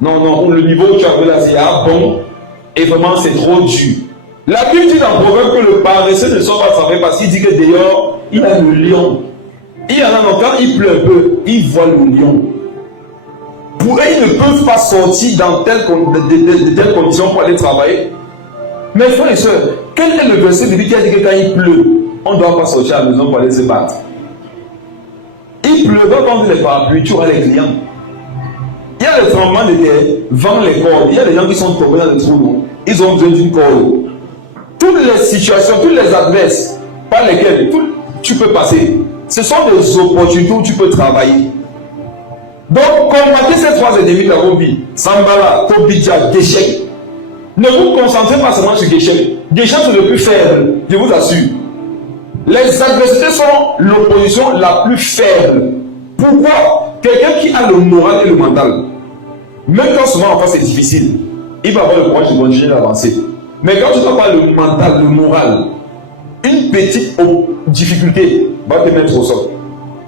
Non, le niveau où tu as vu là, c'est bon. Et vraiment, c'est trop dur. La Bible dit dans Proverbe que le paresseux ne sort pas de sa main parce qu'il dit que dehors, il a le lion. Il y en a donc quand il pleut un peu, il voit le lion. Pour eux, ils ne peuvent pas sortir dans de telles conditions pour aller travailler. Mais frères et sœurs, quel est le verset biblique qui a dit que quand il pleut, on ne doit pas sortir à la maison pour aller se battre? Il pleut, donc quand les parapluies, tu auras les clients. Il y a le tremblement de terre, vent les cordes. Il y a des gens qui sont tombés dans le trou, non? Ils ont besoin d'une corde. Toutes les situations, toutes les adverses par lesquelles tu peux passer, ce sont des opportunités où tu peux travailler. Donc, combattez ces trois ennemis de la vie, Sanballat, Tobidja, Geshem. Ne vous concentrez pas seulement sur Geshem. Geshem, c'est le plus faible, je vous assure. Les adversités sont l'opposition la plus faible. Pourquoi? Quelqu'un qui a le moral et le mental, même quand souvent en face c'est difficile, il va avoir le courage de continuer d'avancer. Mais quand tu n'as pas le mental, le moral, une petite difficulté va te mettre au sol.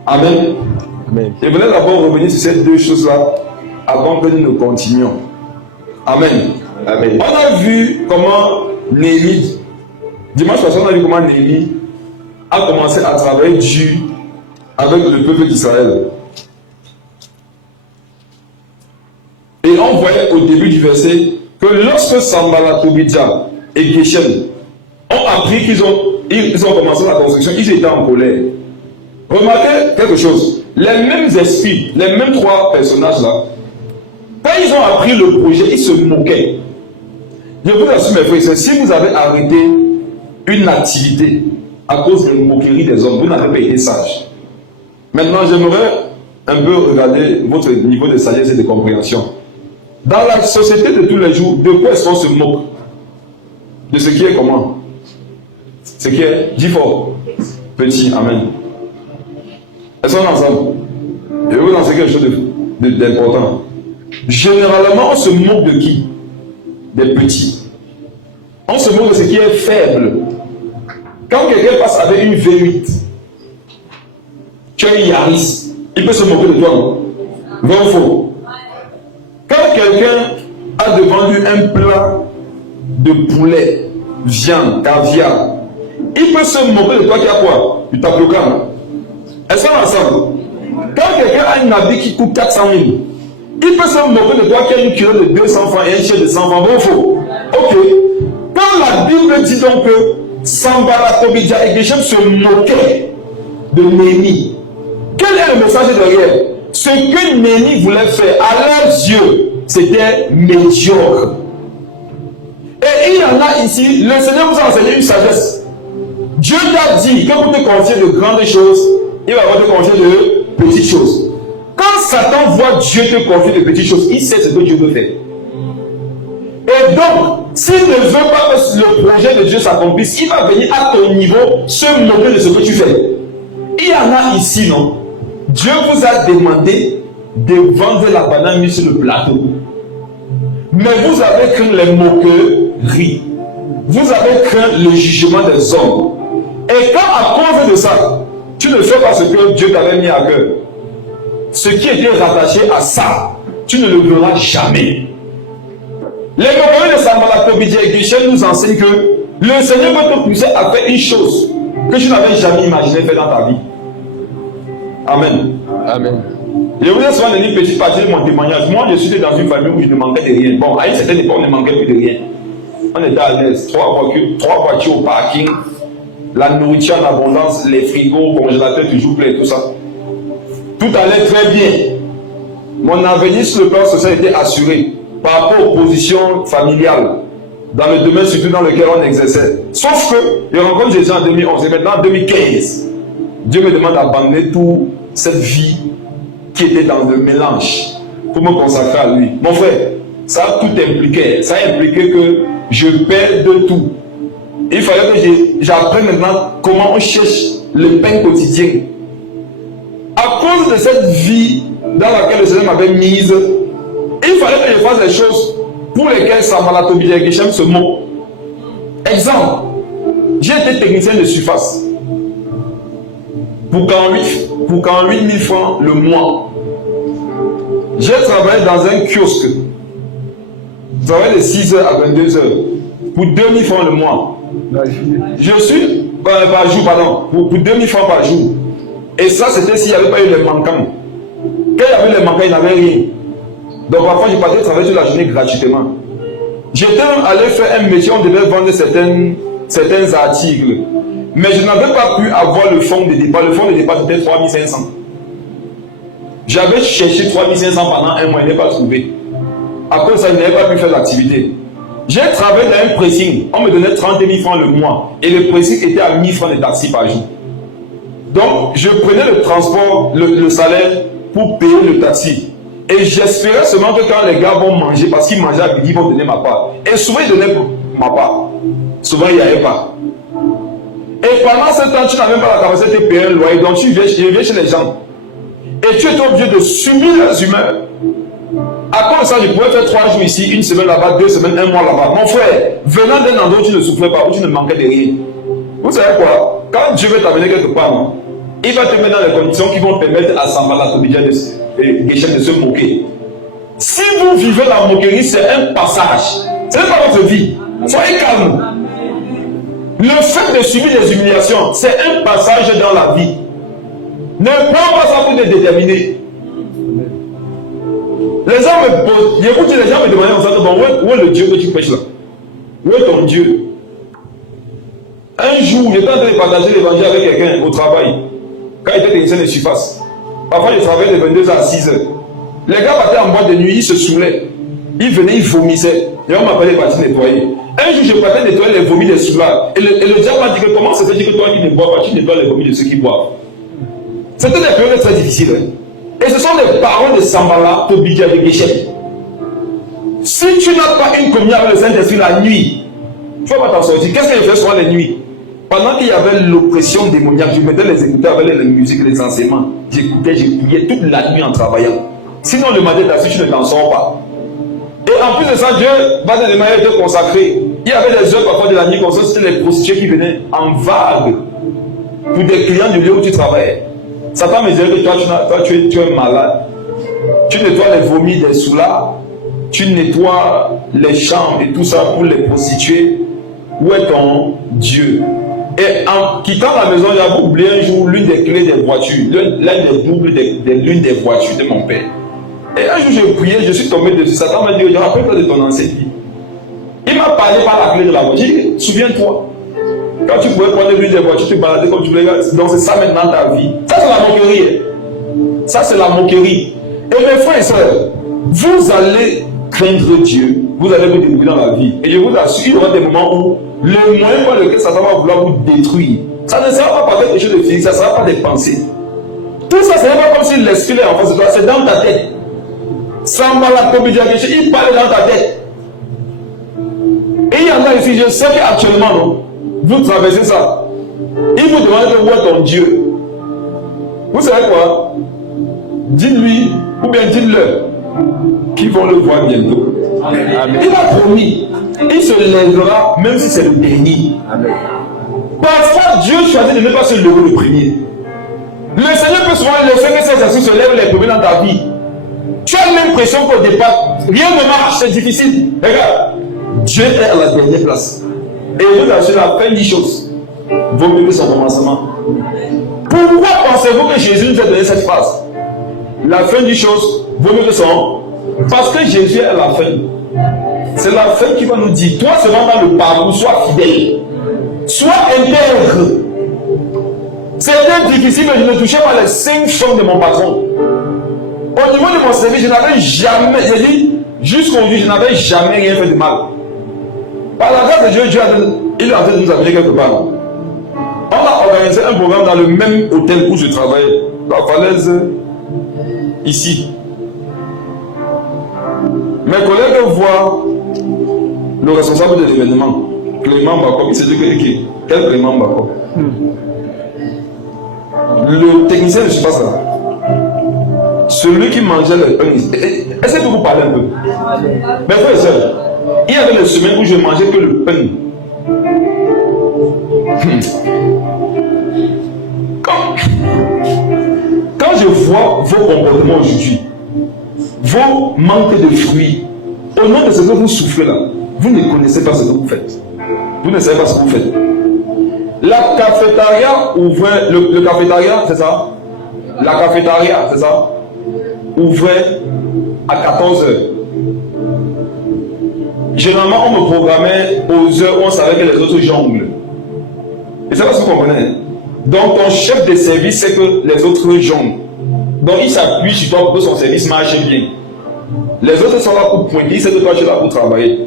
Amen. Amen. Et voulais d'abord revenir sur ces deux choses-là avant que nous continuions. Amen. Amen. On a vu comment Néhémie, dimanche passé, on a vu comment Néhémie a commencé à travailler dur avec le peuple d'Israël. Et on voyait au début du verset que lorsque Sanballat, Tobidja et Geshem ont appris qu'ils ont commencé la construction, ils étaient en colère. Remarquez quelque chose, les mêmes esprits, les mêmes trois personnages-là, quand ils ont appris le projet, ils se moquaient. Je vous assure, mes frères, si vous avez arrêté une activité à cause de la moquerie des hommes, vous n'avez pas été sage. Maintenant, j'aimerais un peu regarder votre niveau de sagesse et de compréhension. Dans la société de tous les jours, de quoi est-ce qu'on se moque? De ce qui est comment? Ce qui est, dis fort, petit, amen. Est-ce qu'on est ensemble? Je vais vous lancer quelque chose d'important. Généralement, on se moque de qui? Des petits. On se moque de ce qui est faible. Quand quelqu'un passe avec une V8, tu as une Yaris, il peut se moquer de toi, non? Vrai ou faux? Quand quelqu'un a devant lui un plat de poulet, viande, caviar, il peut se moquer de toi qui a quoi? Du tablouka. Est-ce qu'on est ensemble? Quand quelqu'un a une habit qui coûte 400 000, il peut se moquer de toi qui a une culotte de 200 francs et un chien de 100 francs. Vrai ou faux? Ok. Quand la Bible dit donc que Sanballat, Tobidja et Geshem se moquaient de Néhémie, quel est le message derrière? Ce que Néhémie voulait faire, à leurs yeux, c'était médiocre. Et il y en a ici, le Seigneur vous a enseigné une sagesse. Dieu t'a dit que pour te confier de grandes choses, il va te confier de petites choses. Quand Satan voit Dieu te confier de petites choses, il sait ce que Dieu veut faire. Et donc, s'il ne veut pas que le projet de Dieu s'accomplisse, il va venir à ton niveau se moquer de ce que tu fais. Il y en a ici, non? Dieu vous a demandé de vendre la banane mise sur le plateau. Mais vous avez craint les moqueries. Vous avez craint le jugement des hommes. Et quand à cause de ça, tu ne fais pas ce que Dieu t'avait mis à cœur, ce qui était rattaché à ça, tu ne le verras jamais. Les moqueries de Sanballat, Tobidja et Geshem nous enseignent que le Seigneur peut te pousser à faire une chose que tu n'avais jamais imaginé faire dans ta vie. Amen. Amen. Je vous ai souvent donné une petite partie de mon témoignage. Moi, je suis dans une famille où je ne manquais de rien. Bon, à une certaine époque, on ne manquait plus de rien. On était à l'aise. 3 voitures au parking, la nourriture en abondance, les frigos, congélateurs toujours pleins, tout ça. Tout allait très bien. Mon avenir sur le plan social était assuré par rapport aux positions familiales, dans le domaine surtout dans lequel on exerçait. Sauf que, je rencontre Jésus en 2011 et maintenant en 2015, Dieu me demande d'abandonner toute cette vie qui était dans le mélange pour me consacrer à lui. Mon frère, ça a tout impliqué. Ça a impliqué que je perds de tout. Il fallait que j'apprenne maintenant comment on cherche le pain quotidien. À cause de cette vie dans laquelle le Seigneur m'avait mise, il fallait que je fasse des choses pour lesquelles Sambalat Tobia Geshem se moque. Exemple, j'ai été technicien de surface pour 48 000 francs le mois. J'ai travaillé dans un kiosque. Je travaillais de 6h à 22h pour 2 000 francs le mois. Je suis par jour, pardon, pour 2 000 francs par jour. Et ça, c'était s'il n'y avait pas eu les manquants. Quand il y avait les manquants, il n'y avait rien. Donc parfois, je partais travailler toute la journée gratuitement. J'étais même allé faire un métier, on devait vendre certains articles. Mais je n'avais pas pu avoir le fonds de départ. Le fonds de départ, c'était 3 500. J'avais cherché 3 500 pendant un mois, je n'ai pas trouvé. À cause de ça, je n'avais pas pu faire l'activité. J'ai travaillé dans un pressing. On me donnait 30 000 francs le mois. Et le pressing était à 1000 francs de taxi par jour. Donc, je prenais le transport, le salaire pour payer le taxi. Et j'espérais seulement que quand les gars vont manger, parce qu'ils mangeaient à midi, ils vont donner ma part. Et souvent, ils donnaient ma part. Souvent, il n'y avait pas. Et pendant ce temps, tu n'as même pas la capacité de payer un loyer. Donc, tu viens chez les gens. Et tu es obligé de subir leurs humeurs. À cause de ça, je pouvais faire 3 jours ici, 1 semaine là-bas, 2 semaines, 1 mois là-bas. Mon frère, venant d'un endroit où tu ne souffrais pas, où tu ne manquais de rien. Vous savez quoi? Quand Dieu veut t'amener quelque part, non? Il va te mettre dans les conditions qui vont permettre à Sambalat Tobia Geshem de se moquer. Si vous vivez la moquerie, c'est un passage. Ce n'est pas votre vie. Soyez calme. Le fait de subir des humiliations, c'est un passage dans la vie. Ne prends pas ça pour te déterminer. Les gens me posent, écoutez, les gens me demandent en fait, bon, où est le Dieu que tu prêches là? Où est ton Dieu? Un jour, j'étais en train de partager l'évangile avec quelqu'un au travail, quand il était technicien de surface. Parfois, il travaillait de 22h à 6h. Les gars partaient en boîte de nuit, ils se saoulaient. Ils venaient, ils vomissaient. Et on m'appelait parti nettoyer. Un jour, je partais nettoyer les vomis des soulages. Et le diable m'a dit que comment ça fait que toi qui ne bois pas, tu nettoies les vomis de ceux qui boivent. C'était des périodes très difficiles. Et ce sont les paroles de Sambalat Tobia Geshem. Si tu n'as pas une communion avec le Saint-Esprit la nuit, tu ne vas pas t'en sortir. Qu'est-ce que je fais souvent les nuits? Pendant qu'il y avait l'oppression démoniaque, je mettais les écouteurs avec les musiques, les enseignements. J'écoutais, j'ai prié toute la nuit en travaillant. Sinon, on demandait d'assurer, tu ne t'en sors pas. Et en plus de ça, Dieu va dans les manières de consacrer. Il y avait des heures parfois de la nuit comme ça, c'était les prostituées qui venaient en vague pour des clients du lieu où tu travaillais. Satan me disait que toi, tu es malade. Tu nettoies les vomis des soulards, tu nettoies les chambres et tout ça pour les prostituées. Où est ton Dieu? Et en quittant la maison, j'avais oublié un jour l'une des clés des voitures, l'un des boucles de l'une des voitures de mon père. Et un jour, j'ai prié, je suis tombé dessus. Satan m'a dit, je rappelle-toi de ton ancienne vie. Il m'a parlé par la clé de la voiture. J'ai dit, souviens-toi. Quand tu pouvais prendre l'une des voitures, tu baladais comme tu voulais. Donc c'est ça maintenant ta vie. Ça c'est la moquerie. Ça c'est la moquerie. Et mes frères et sœurs, vous allez craindre Dieu. Vous allez vous débrouiller dans la vie. Et je vous assure, il y aura des moments où le moyen par lequel Satan va vouloir vous détruire, ça ne sera pas par quelque chose de physique, ça ne sera pas des pensées. Tout ça, ce n'est pas comme si l'esprit est en face de toi, c'est dans ta tête. Sambalat Tobia Geshem, il parle dans ta tête. Et il y en a ici, je sais qu'actuellement, non, vous traversez ça. Il vous demande où est ton Dieu. Vous savez quoi? Dites-lui, ou bien dites-leur, qu'ils vont le voir bientôt. Amen. Il a promis, il se lèvera, même si c'est le dernier. Amen. Parfois, Dieu choisit de ne pas se lever le premier. Le Seigneur peut souvent laisser que ces assis se lèvent les premiers dans ta vie. Tu as l'impression qu'au départ, rien ne marche, c'est difficile. Regarde, Dieu est à la dernière place. Et je vous assure, la fin des choses vaut mieux que son commencement. Pourquoi pensez-vous que Jésus nous a donné cette phrase? La fin du chose vaut mieux que son. Parce que Jésus est la fin. C'est la fin qui va nous dire, toi seulement dans le parcours, sois fidèle. Sois intègre. C'était difficile, mais je ne touchais pas les 5 francs de mon patron. Au niveau de mon service, je n'avais jamais, j'ai dit, jusqu'aujourd'hui, je n'avais jamais rien fait de mal. Par la grâce de Dieu, il est en train de nous amener quelque part. On a organisé un programme dans le même hôtel où je travaillais, la Falaise, ici. Mes collègues voient le responsable de l'événement, Clément Bako. Il s'est dit que quel Clément Bako? Le technicien ne suit pas ça. Celui qui mangeait le pain. Essayez de vous parler un peu. Mes frères et sœurs, il y avait des semaines où je ne mangeais que le pain. Quand je vois vos comportements aujourd'hui, vos manques de fruits, au nom de ce que vous souffrez là, vous ne connaissez pas ce que vous faites. Vous ne savez pas ce que vous faites. La cafétéria ouvrait, le cafétéria, c'est ça? La cafétéria, c'est ça? Ouvrait à 14h. Généralement, on me programmait aux heures où on savait que les autres jonglent. Et c'est pas ce que vous comprenez. Donc, ton chef de service sait que les autres jonglent. Donc, il s'appuie sur toi pour que son service marche bien. Les autres sont là pour pointer, il sait que toi tu es là pour travailler.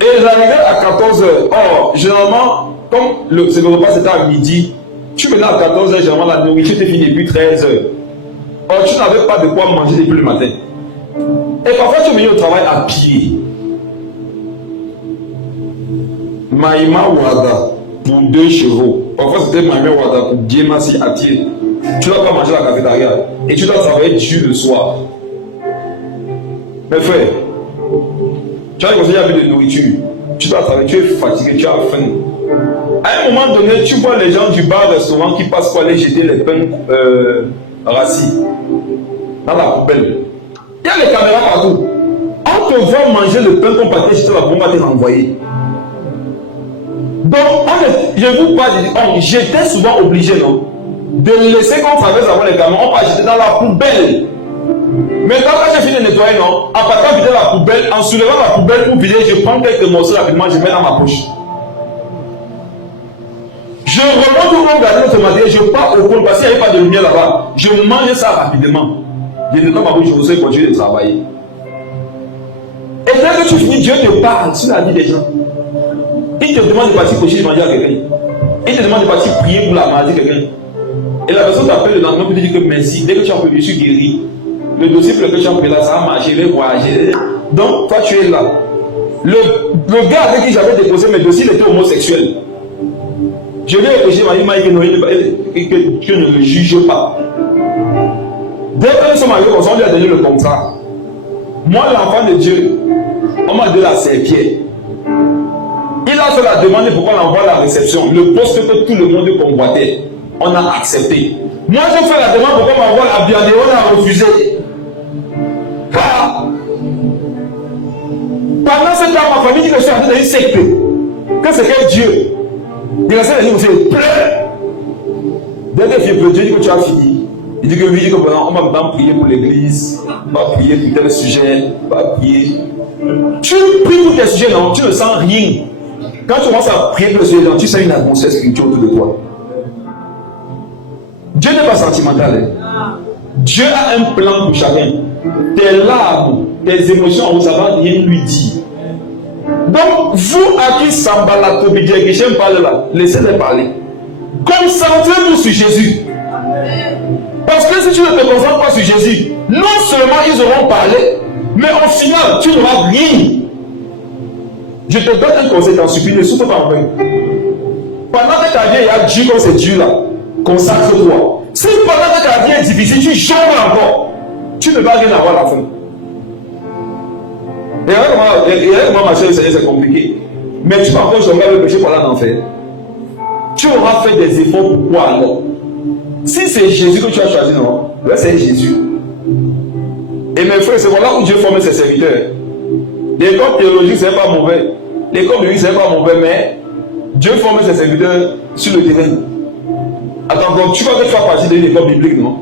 Et j'arrivais à 14h. Or, généralement, comme le repas c'était à midi, tu venais à 14h, généralement la nourriture était finie depuis 13h. Or, tu n'avais pas de quoi manger depuis le matin. Et parfois, tu venais au travail à pied. Maïma Wada pour 2 chevaux. Parfois, c'était Maïma Wada pour Diemasi à pied. Tu ne dois pas manger à la cafétéria. Et tu dois travailler dur le soir. Mes frères, tu as conseillé avec de nourriture. Tu dois travailler, tu es fatigué, tu as faim. À un moment donné, tu vois les gens du bar-restaurant qui passent pour aller jeter les pains rassis dans la poubelle. Il y a les caméras partout. On te voit manger le pain qu'on partait jeter la bombe à te renvoyer. Donc, je vous parle, j'étais souvent obligé, non, de laisser qu'on traverse avant les camions, on va jeter dans la poubelle. Maintenant, quand j'ai fini de nettoyer, non, en partant vider la poubelle, en soulevant la poubelle pour vider, je prends quelques morceaux rapidement, je mets dans ma poche. Je remonte au monde garder notre matériel, je pars au pôle parce qu'il n'y avait pas de lumière là-bas. Je mange ça rapidement. Je ne donne pas ma bouche, je vous ai continué de travailler. Et dès que tu finis, Dieu te parle sur la vie des gens. Il te demande de partir cocher de manger à quelqu'un. Il te demande de partir prier pour la maladie de quelqu'un. Et la personne t'appelle le lendemain pour te dire que merci. Dès que tu as pris, je suis guéri. Le dossier pour lequel tu as pris là, ça a marché, je vais voyager. Donc, toi, tu es là. Le gars avec qui j'avais déposé mes dossiers, il était homosexuel. Je lui ai réfléchi, il m'a dit que Dieu ne le juge pas. Dès que nous sommes arrivés, on lui a donné le contrat. Moi, l'enfant de Dieu, on m'a donné la serpillère. Il a fait la demande pour qu'on envoie la réception. Le poste que tout le monde convoitait, on a accepté. Moi, j'ai fait la demande pour qu'on m'envoie la viande, on a refusé. Ah. Pendant ce temps, ma famille dit que je suis en train de une secte. Que c'est quel Dieu? Il restait les gens qui pleure. Dès que Dieu dit que tu as fini, il dit que oui, on va prier pour l'église, on va prier pour tel sujet, on va prier. Tu pries pour tes sujets, non, tu ne sens rien. Quand tu commences à prier pour le sujet, tu sens une atmosphère spirituelle autour de toi. Dieu n'est pas sentimental. Hein. Dieu a un plan pour chacun. Tes larmes, tes émotions, ça ne va rien lui dire. Donc, vous à qui Sambala Tobidie Geshem parle là, laissez-les parler. Concentrez-vous sur Jésus. Parce que si tu ne te concentres pas sur Jésus, non seulement ils auront parlé, mais au final, tu n'auras rien. Je te donne un conseil, t'en supplie, ne souffre pas en vain. Pendant que ta vie est Dieu comme c'est Dieu là, consacre-toi. Si pendant que ta vie est difficile, tu jongles encore, tu ne vas rien avoir à la fin. Et regarde comment ma soeur c'est compliqué. Mais tu vas encore jongler le péché pour aller en enfer. Tu auras fait des efforts pour quoi alors? Si c'est Jésus que tu as choisi, non? Là c'est Jésus. Et mes frères, c'est voilà où Dieu forme ses serviteurs. L'école théologique, c'est pas mauvais. L'école biblique, c'est pas mauvais, mais Dieu forme ses serviteurs sur le terrain. Attends, donc tu vas faire partie de l'école biblique, non?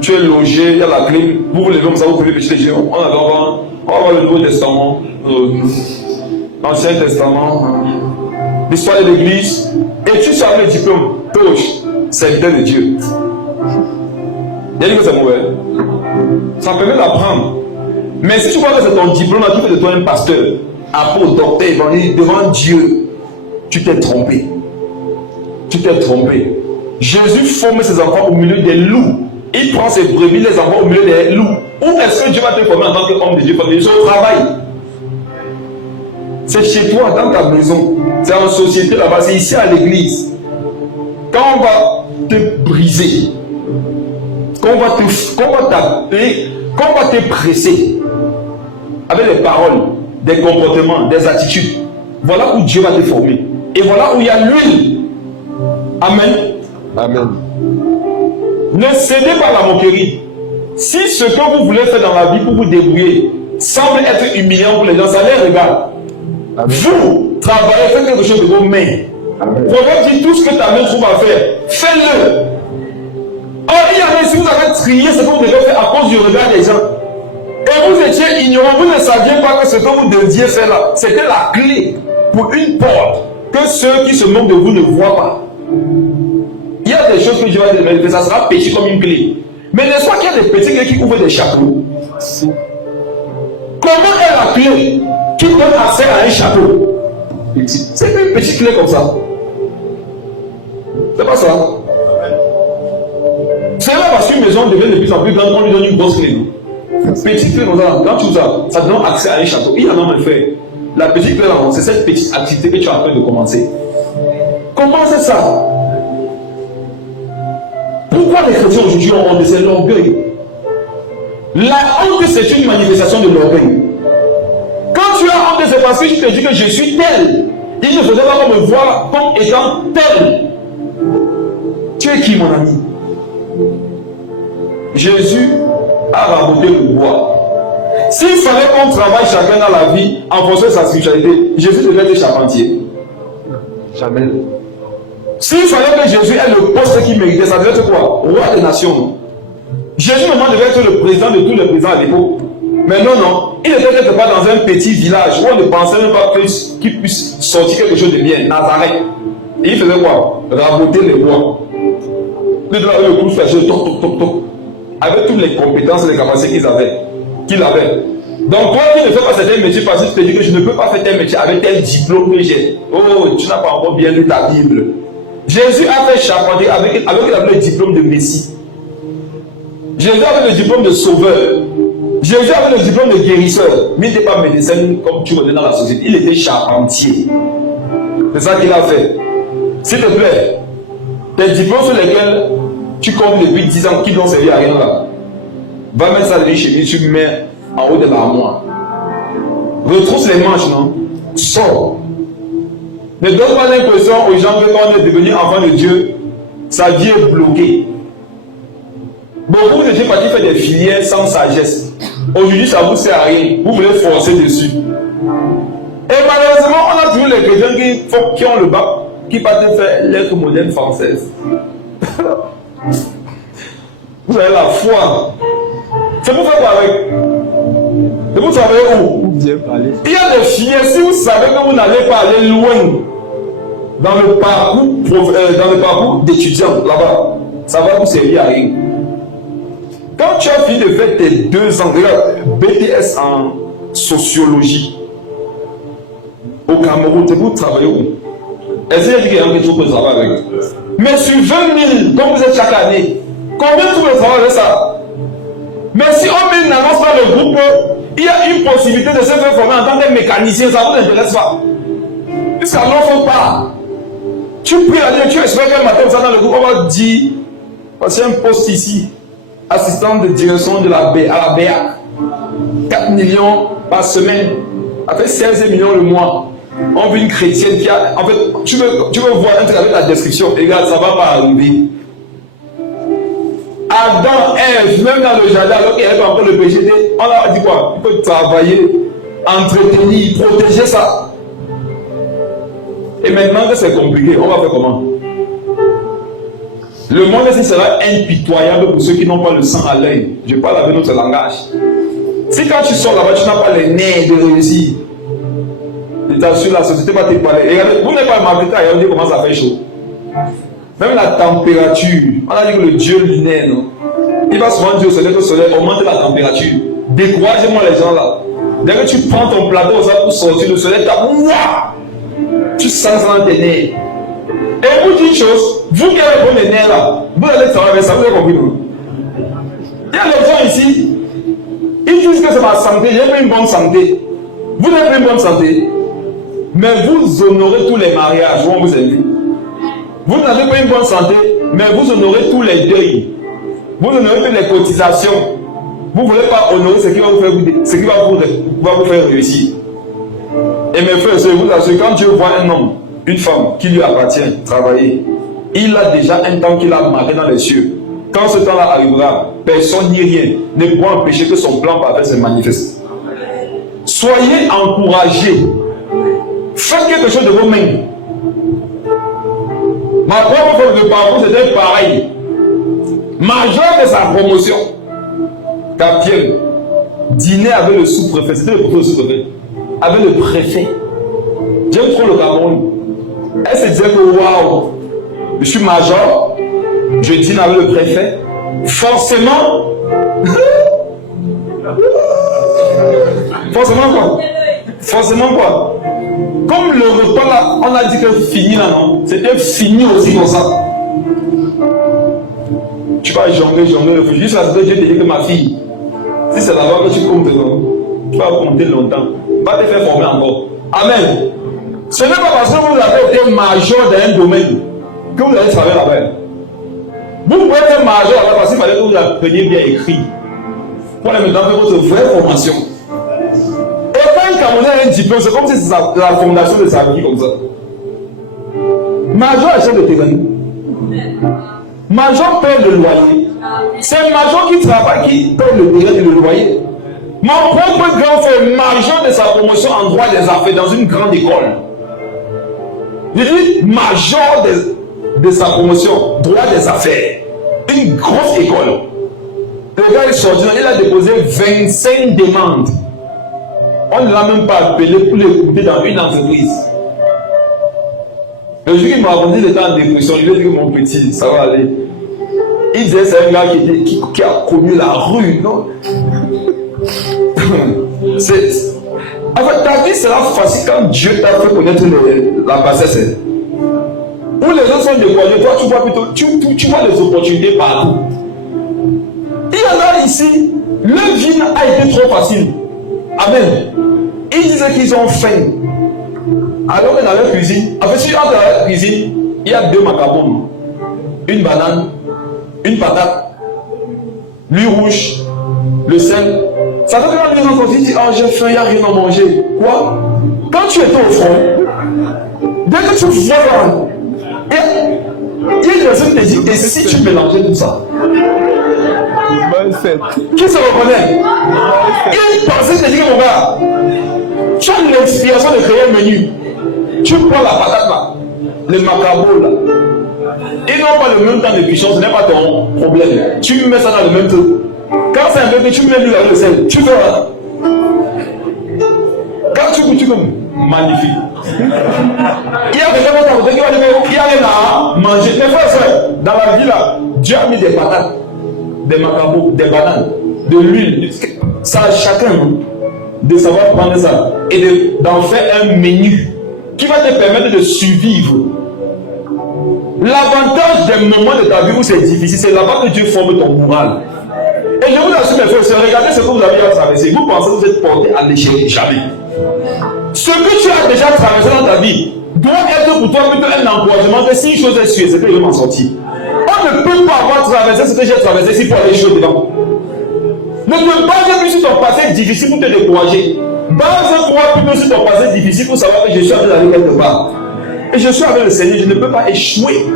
Tu es logé, il y a la clim. Vous vous levez comme ça, vous pouvez pécher les gens. On va voir le Nouveau Testament, l'Ancien Testament, l'histoire de l'Église. Et tu sors le diplôme, touche, serviteur de Dieu. Il dit que c'est mauvais. Ça permet d'apprendre. Mais si tu vois que c'est ton diplôme qui fait de toi un pasteur, apôtre, docteur, évangéliste, devant Dieu, tu t'es trompé. Tu t'es trompé. Jésus forme ses enfants au milieu des loups. Il prend ses brebis, les envoie au milieu des loups. Où est-ce que Dieu va te former en tant qu'homme de Dieu? C'est au travail. C'est chez toi, dans ta maison. C'est en société là-bas. C'est ici à l'église. Quand on va te briser, qu'on va t'appeler, qu'on va te presser avec des paroles, des comportements, des attitudes, voilà où Dieu va te former. Et voilà où il y a l'huile. Amen. Amen. Ne cédez pas à la moquerie. Si ce que vous voulez faire dans la vie pour vous débrouiller semble être humiliant pour les gens, ça les regarde. Amen. Vous travaillez, faites quelque chose de vos mains. Proverbe dit tout ce que ta main trouve à faire, fais-le. Or, il y avait, si vous avez trié ce que vous devez faire à cause du regard des gens, et vous étiez ignorant, vous ne saviez pas que ce que vous deviez faire là, c'était la clé pour une porte que ceux qui se moquent de vous ne voient pas. Il y a des choses que Dieu va te demander, ça sera petit comme une clé. Mais n'est-ce pas qu'il y a des petits clés qui ouvrent des chapeaux? Comment est la clé qui donne accès à un chapeau? C'est une petite clé comme ça. C'est pas ça. C'est là parce qu'une maison devient de plus en plus grande qu'on lui donne une grosse clé. Petite clé comme ça, quand tu ouvres ça, ça te donne accès à un château. Il y en a même fait. La petite clé là, c'est cette petite activité que tu es en train de commencer. Comment c'est ça? Pourquoi les chrétiens aujourd'hui ont honte? C'est l'orgueil. La honte, c'est une manifestation de l'orgueil. Quand tu as honte, c'est parce que tu te dis que je suis tel. Il ne faudrait pas me voir comme étant tel. Tu es qui, mon ami? Jésus a raboté le bois. S'il fallait qu'on travaille chacun dans la vie en fonction de sa spiritualité, Jésus devait être charpentier. Jamais. S'il fallait que Jésus ait le poste qu'il méritait, ça devait être quoi? Roi des nations. Jésus maintenant devait être le président de tous les présidents à l'époque. Mais non, non. Il n'était peut-être pas dans un petit village où on ne pensait même pas qu'il puisse sortir quelque chose de bien. Nazareth. Et il faisait quoi? Raboter les bois. Le coup de toc, toc, toc, toc. Avec toutes les compétences et les capacités qu'il avait. Donc, toi qui ne fais pas certains métiers parce que tu te dis que je ne peux pas faire tel métier avec tel diplôme que j'ai. Oh, tu n'as pas encore bien lu ta Bible. Jésus a fait charpentier avec le diplôme de Messie. Jésus avait le diplôme de sauveur. Jésus avait le diplôme de guérisseur. Mais il n'était pas médecin comme tu connais dans la société. Il était charpentier. C'est ça qu'il a fait. S'il te plaît, tes diplômes sur lesquels tu comptes depuis 10 ans qui n'ont servi à rien là, va mettre ça dans une chemise, tu mets en haut de l'armoire. Retrousse les manches, non? Sors. Ne donne pas l'impression aux gens que quand on est devenu enfant de Dieu, sa vie est bloquée. Beaucoup de gens partis faire des filières sans sagesse. Aujourd'hui, ça ne vous sert à rien. Vous voulez forcer dessus. Et malheureusement, on a toujours les chrétiens qui ont le bac, qui partent faire lettres modernes françaises. Vous avez la foi. C'est pour faire quoi avec? C'est pour travailler où? Bien parler. Il y a des filières, si vous savez que vous n'allez pas aller loin dans le parcours d'étudiant là-bas, ça va vous servir à rien. Quand tu as fini de faire tes 2 ans, regarde, BTS en sociologie au Cameroun, c'est pour travailler où? Est-ce qu'il y a quelque chose pour travailler avec? Mais sur 20 000, comme vous êtes chaque année, combien vous pouvez travailler avec ça? Mais si on n'annonce pas le groupe, il y a une possibilité de se faire former en tant que mécanicien, ça ne vous intéresse pas. Puisqu'à l'offre pas. Tu pries à Dieu, tu espères qu'un matin, ça dans le groupe, on va dire, parce qu'il y a un poste ici, assistant de direction de à la BEAC, 4 millions par semaine, ça fait 16 millions le mois. On veut une chrétienne qui a. En fait, tu veux voir un truc avec la description, et regarde, ça ne va pas arriver. Adam, Ève, même dans le jardin, alors qu'il n'y avait pas encore le péché, on a dit quoi? Il faut travailler, entretenir, protéger ça. Et maintenant que c'est compliqué, on va faire comment? Le monde ici sera impitoyable pour ceux qui n'ont pas le sang à l'œil. Je parle avec notre langage. Si quand tu sors là-bas, tu n'as pas les nerfs de réussir, je t'assure, la société va te parler. Regardez, vous n'êtes pas marqué à Yaoundé, comment ça fait chaud. Même la température, on a dit que le dieu lunaire, non? Il va souvent dire au soleil que le soleil augmente la température. Découragez-moi les gens là. Dès que tu prends ton plateau pour sortir, le soleil tape, tu sens ça dans tes nerfs. Et vous dites une chose, vous qui avez les nerfs là, vous allez travailler avec ça, vous avez compris, non? Il y a des gens ici, ils disent que c'est ma santé, j'ai pas une bonne santé. Vous n'avez pas une bonne santé, mais vous honorez tous les mariages, où on vous invite. Vous n'avez pas une bonne santé, mais vous honorez tous les deuils. Vous honorez toutes les cotisations. Vous ne voulez pas honorer ce qui va vous faire réussir. Et mes frères, je vous assure, quand Dieu voit un homme, une femme qui lui appartient, travailler, il a déjà un temps qu'il a marqué dans les cieux. Quand ce temps-là arrivera, personne ni rien ne pourra empêcher que son plan parfait se manifeste. Soyez encouragés. Faites quelque chose de vos mains. Ma propre forme de parcours, c'était pareil. Major de sa promotion, Capien dînait avec le sous-préfet. C'était le sous-préfet. Avec le préfet. J'aime trop le Cameroun. Elle se disait que waouh, je suis major, je dîne avec le préfet. Forcément, Forcément quoi? Comme le repas là, on a dit que fini là, non? C'était fini aussi comme ça. Tu vas jongler le fou. Juste là, Dieu te dit que ma fille, si c'est là-bas que tu comptes, tu vas compter longtemps. Va te faire former encore. Amen. Ce n'est pas parce que vous avez été major dans un domaine que vous allez travailler là-bas. Vous pouvez être major là parce qu'il fallait que vous appreniez bien écrit. Pour aller maintenant faire votre vraie formation. Et quand un Camerounais a un diplôme, c'est comme si c'est la fondation de sa vie comme ça. Major achète le terrain. Major paie le loyer. C'est un major qui travaille, qui paie le terrain et le loyer. Mon propre grand frère, major de sa promotion en droit des affaires dans une grande école. Je dis major de sa promotion, droit des affaires. Une grosse école. Le gars est sorti, il a déposé 25 demandes. On ne l'a même pas appelé pour l'écouter dans une entreprise. Le jour qu'il m'a raconté, il était en dépression. Il lui a dit que mon petit, ça va aller. Il disait c'est un gars qui a connu la rue, non? En fait, ta vie sera facile quand Dieu t'a fait connaître la bassesse. Où les gens sont découragés, toi tu vois plutôt, tu vois les opportunités partout. Il y en a ici, leur vie a été trop facile. Amen. Ils disaient qu'ils ont faim. Alors que dans leur cuisine, en fait, si dans leur cuisine, il y a 2 macaroons, une banane, une patate, l'huile rouge, le sel. Ça veut dire que les gens disent, oh j'ai faim, il n'y a rien à manger. Quoi? Quand tu étais au front, dès que tu vois là, il y a une personne qui te dit, et si tu mélangeais tout ça? Qui se reconnaît? Il pensait te dire, mon gars, tu as l'inspiration de créer un menu. Tu prends la patate là, le macaron là. Ils n'ont pas le même temps de cuisson, ce n'est pas ton problème. Tu mets ça dans le même truc. Quand c'est un bébé, tu mets lui dans le sel. Tu fais là. Quand tu goûtes, tu comme magnifique. Il y a quelqu'un qui va dire, il y a rien à manger. Mais frère, dans la vie là, Dieu a mis des patates, des macarons, des bananes, de l'huile. Ça à chacun de savoir prendre ça et d'en faire un menu qui va te permettre de survivre. L'avantage des moments de ta vie où c'est difficile, c'est là-bas que Dieu forme ton moral. Et je vous assure, mes frères, regardez ce que vous avez à traverser. Vous pensez que vous êtes porté à l'échec, jamais. Ce que tu as déjà traversé dans ta vie doit être pour toi plutôt un encouragement que si une chose est sûre, c'est que je vais m'en sortir. On ne peut pas avoir traversé ce que j'ai traversé si pour aller échouer dedans. Ne te base plus sur ton passé difficile pour te décourager. Base-toi plutôt sur ton passé difficile pour savoir que je suis avec la quelque part. Et je suis avec le Seigneur, je ne peux pas échouer.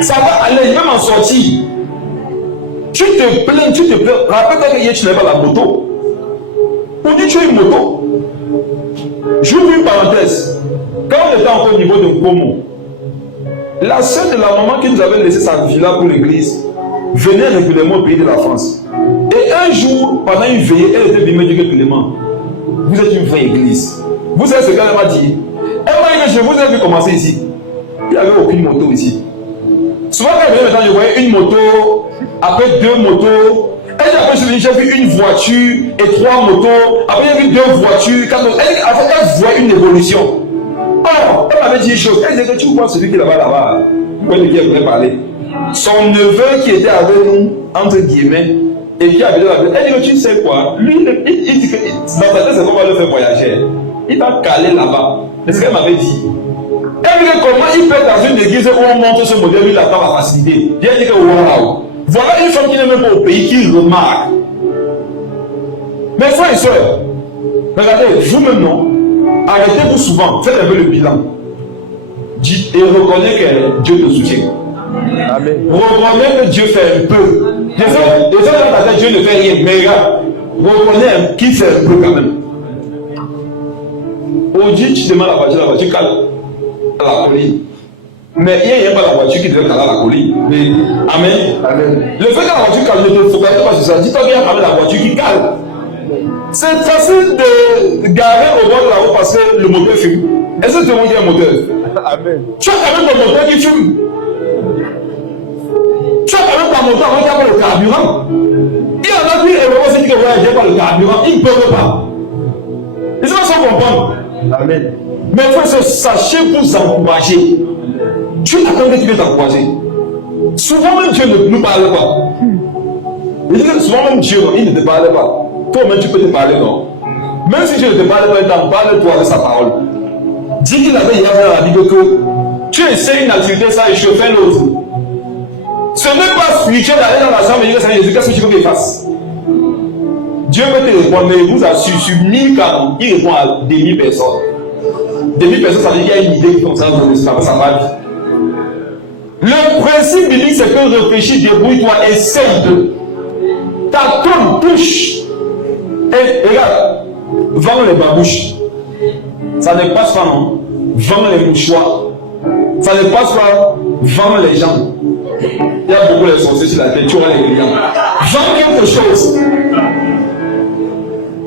Ça va aller, je vais m'en sortir. Tu te plains. Rappelle-toi que hier tu n'avais pas la moto. Aujourd'hui tu as une moto. J'ouvre une parenthèse. Quand on était encore au niveau de Como, La sœur de la maman qui nous avait laissé sa villa pour l'église venait régulièrement au pays de la France. Et un jour, pendant une veillée, elle était venue me dire que Clément, vous êtes une vraie église. Vous savez ce qu'elle m'a dit? Elle m'a dit que je vous ai vu commencer ici. Il n'y avait aucune moto ici. Souvent, quand elle venait maintenant, je voyais une moto, après 2 motos. Elle dit après, j'ai vu une voiture et 3 motos. Après, j'ai vu 2 voitures. Elle voit une évolution. Or, elle m'avait dit une chose. Elle disait que tu vois celui qui est là-bas, vous voyez de qui elle voulait parler. Son neveu qui était avec nous, entre guillemets, et qui avait la vie. Elle dit que tu sais quoi? Lui, il dit que dans sa tête, c'est qu'on va le faire voyager. Il va caler là-bas. C'est ce qu'elle m'avait dit. Elle dit que comment il peut dans une église où on montre ce modèle, lui, il attend la facilité. Elle dit que waouh! Voilà une femme qui n'est même pas au pays, qui remarque. Mes frères et sœurs, regardez, vous-même non, arrêtez-vous souvent, faites un peu le bilan. Dites et reconnaissez que Dieu te soutient. Amen. Reconnaissez que Dieu fait un peu. Des fois, dans ta tête, Dieu ne fait rien, mais regarde, reconnaissez qu'il fait un peu quand même. Aujourd'hui, tu demandes la voiture cale à la colline. Mais il n'y a pas la voiture qui devait caler à la colline. Amen. Amen. Le fait que la voiture cale, ne te focalise pas sur ça. Dis-toi qu'il y a quand même la voiture qui cale. C'est facile de garer au bord de la route parce que le moteur fume. Est-ce que tu vois qu'il y a un moteur? Amen. Tu as quand même ton moteur qui fume. Tu as quand même ta moteur avant qu'il n'y ait pas le carburant. Il y en a qui évoluent qui ne voyagent pas le carburant. Ils ne peuvent pas. Ils sont sans comprendre. Amen. Mais il faut que sachez vous encourager. Tu attends que tu viens t'encourager. Souvent même Dieu ne nous parle pas. Il dit que souvent même Dieu, il ne te parle pas. Toi-même tu peux te parler, non? Même si Dieu ne te parle pas, il t'en parle toi avec sa parole. Dis qu'il avait hier dans la Bible que tu essaies une activité, ça échoue, fais l'autre. Ce n'est pas spirituel d'aller dans la chambre et dire Seigneur Jésus, qu'est-ce que tu veux qu'il fasse? Dieu peut te répondre, mais il vous assure, sur 1000 cas, il répond à des 1000 personnes. Des 1000 personnes, ça veut dire qu'il y a une idée qui concerne ton esprit, ça va vite. Le principe biblique, c'est que réfléchis, débrouille-toi, essaye de. Tâtonne, touche. Et regarde, vends les babouches. Ça ne passe pas, non? Vends les mouchoirs. Ça ne passe pas, vends les gens. Il y a beaucoup de sorciers sur la tête, tu auras les clients. Vends quelque chose.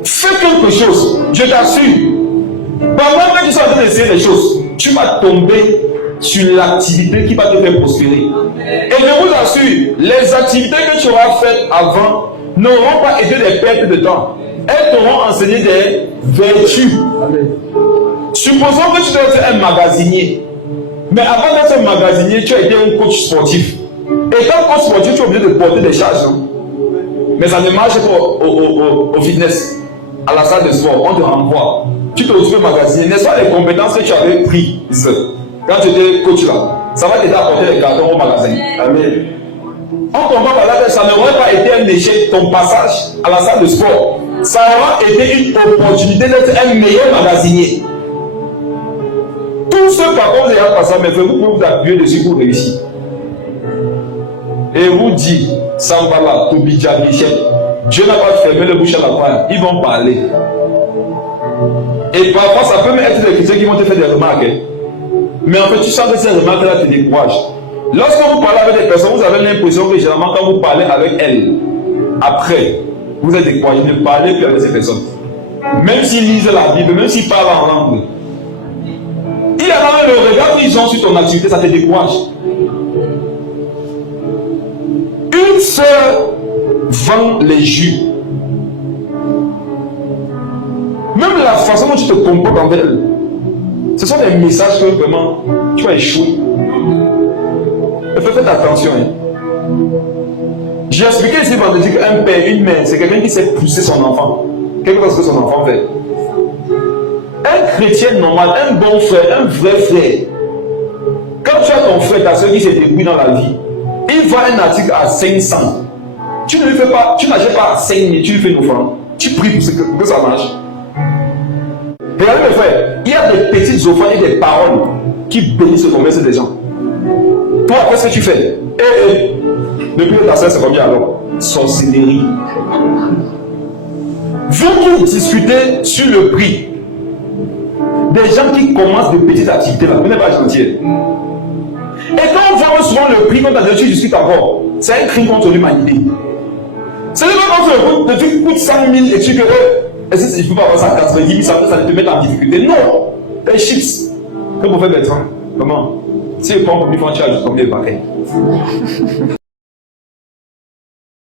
Fais quelque chose, je t'assure. Pendant que tu sois en train d'essayer des choses, tu vas tomber sur l'activité qui va te faire prospérer. Et je vous assure, les activités que tu auras faites avant n'auront pas été des pertes de temps. Elles t'auront enseigné des vertus. Amen. Supposons que tu dois être un magasinier. Mais avant d'être un magasinier, tu as été un coach sportif. Et quand coach sportif, tu es obligé de porter des charges. Hein? Mais ça ne marche pas au fitness, à la salle de sport. On te renvoie. Tu te retrouves magasinier. N'est-ce pas les compétences que tu avais prises quand tu étais coach là? Ça va t'aider à porter les cartons au magasin. Amen. En tombant par là, ça n'aurait pas été un échec ton passage à la salle de sport. Ça aura été une opportunité d'être un meilleur magasinier. Tout ce par contre, vous avez passé, mais vous pouvez vous appuyer dessus pour réussir. Et vous dit, Sambala, Toubidja, Michel, Dieu n'a pas fermé le bouche à la croix, ils vont parler. Et parfois, ça peut même être des chrétiens qui vont te faire des remarques. Hein. Mais en fait, tu sens que ces remarques-là te découragent. Lorsque vous parlez avec des personnes, vous avez l'impression que généralement, quand vous parlez avec elles, après, vous êtes découragé. Ne parlez plus avec ces personnes. Même s'ils lisent la Bible, même s'ils parlent en langue. Il y a quand même le regard qu'ils ont sur ton activité, ça te décourage. Une sœur vend les jus. Même la façon dont tu te comportes envers elle, ce sont des messages que vraiment tu vas échouer. Mais faites attention. Hein. J'ai expliqué ici vendredi qu'un père, une mère, c'est quelqu'un qui sait pousser son enfant. Quelque chose que son enfant fait. Un chrétien normal, un bon frère, un vrai frère, quand tu as ton frère, ta soeur qui s'est débrouillé dans la vie, il voit un article à 500. Tu ne lui fais pas, tu n'achètes pas à 5 000, tu lui fais une offrande. Tu pries pour que ça marche. Regardez mes frères, il y a des petites offrandes et des paroles qui bénissent le commerce des gens. Toi, qu'est-ce que tu fais? Depuis que ta soeur, c'est combien alors? Sorcellerie. Vous discutez sur le prix. Des gens qui commencent de petites activités là, vous n'êtes pas gentil. Et souvent le prix quand tu discutes encore. C'est un crime contre l'humanité. C'est le même quand le truc coûte 100 000 et tu que est-ce qu'il ne faut pas avoir ça à 90 000, ça te met en difficulté. Non! Les chips. Comme vous faites Bertrand. Comment? Si je prends comme 1000 francs, tu as combien de paquets?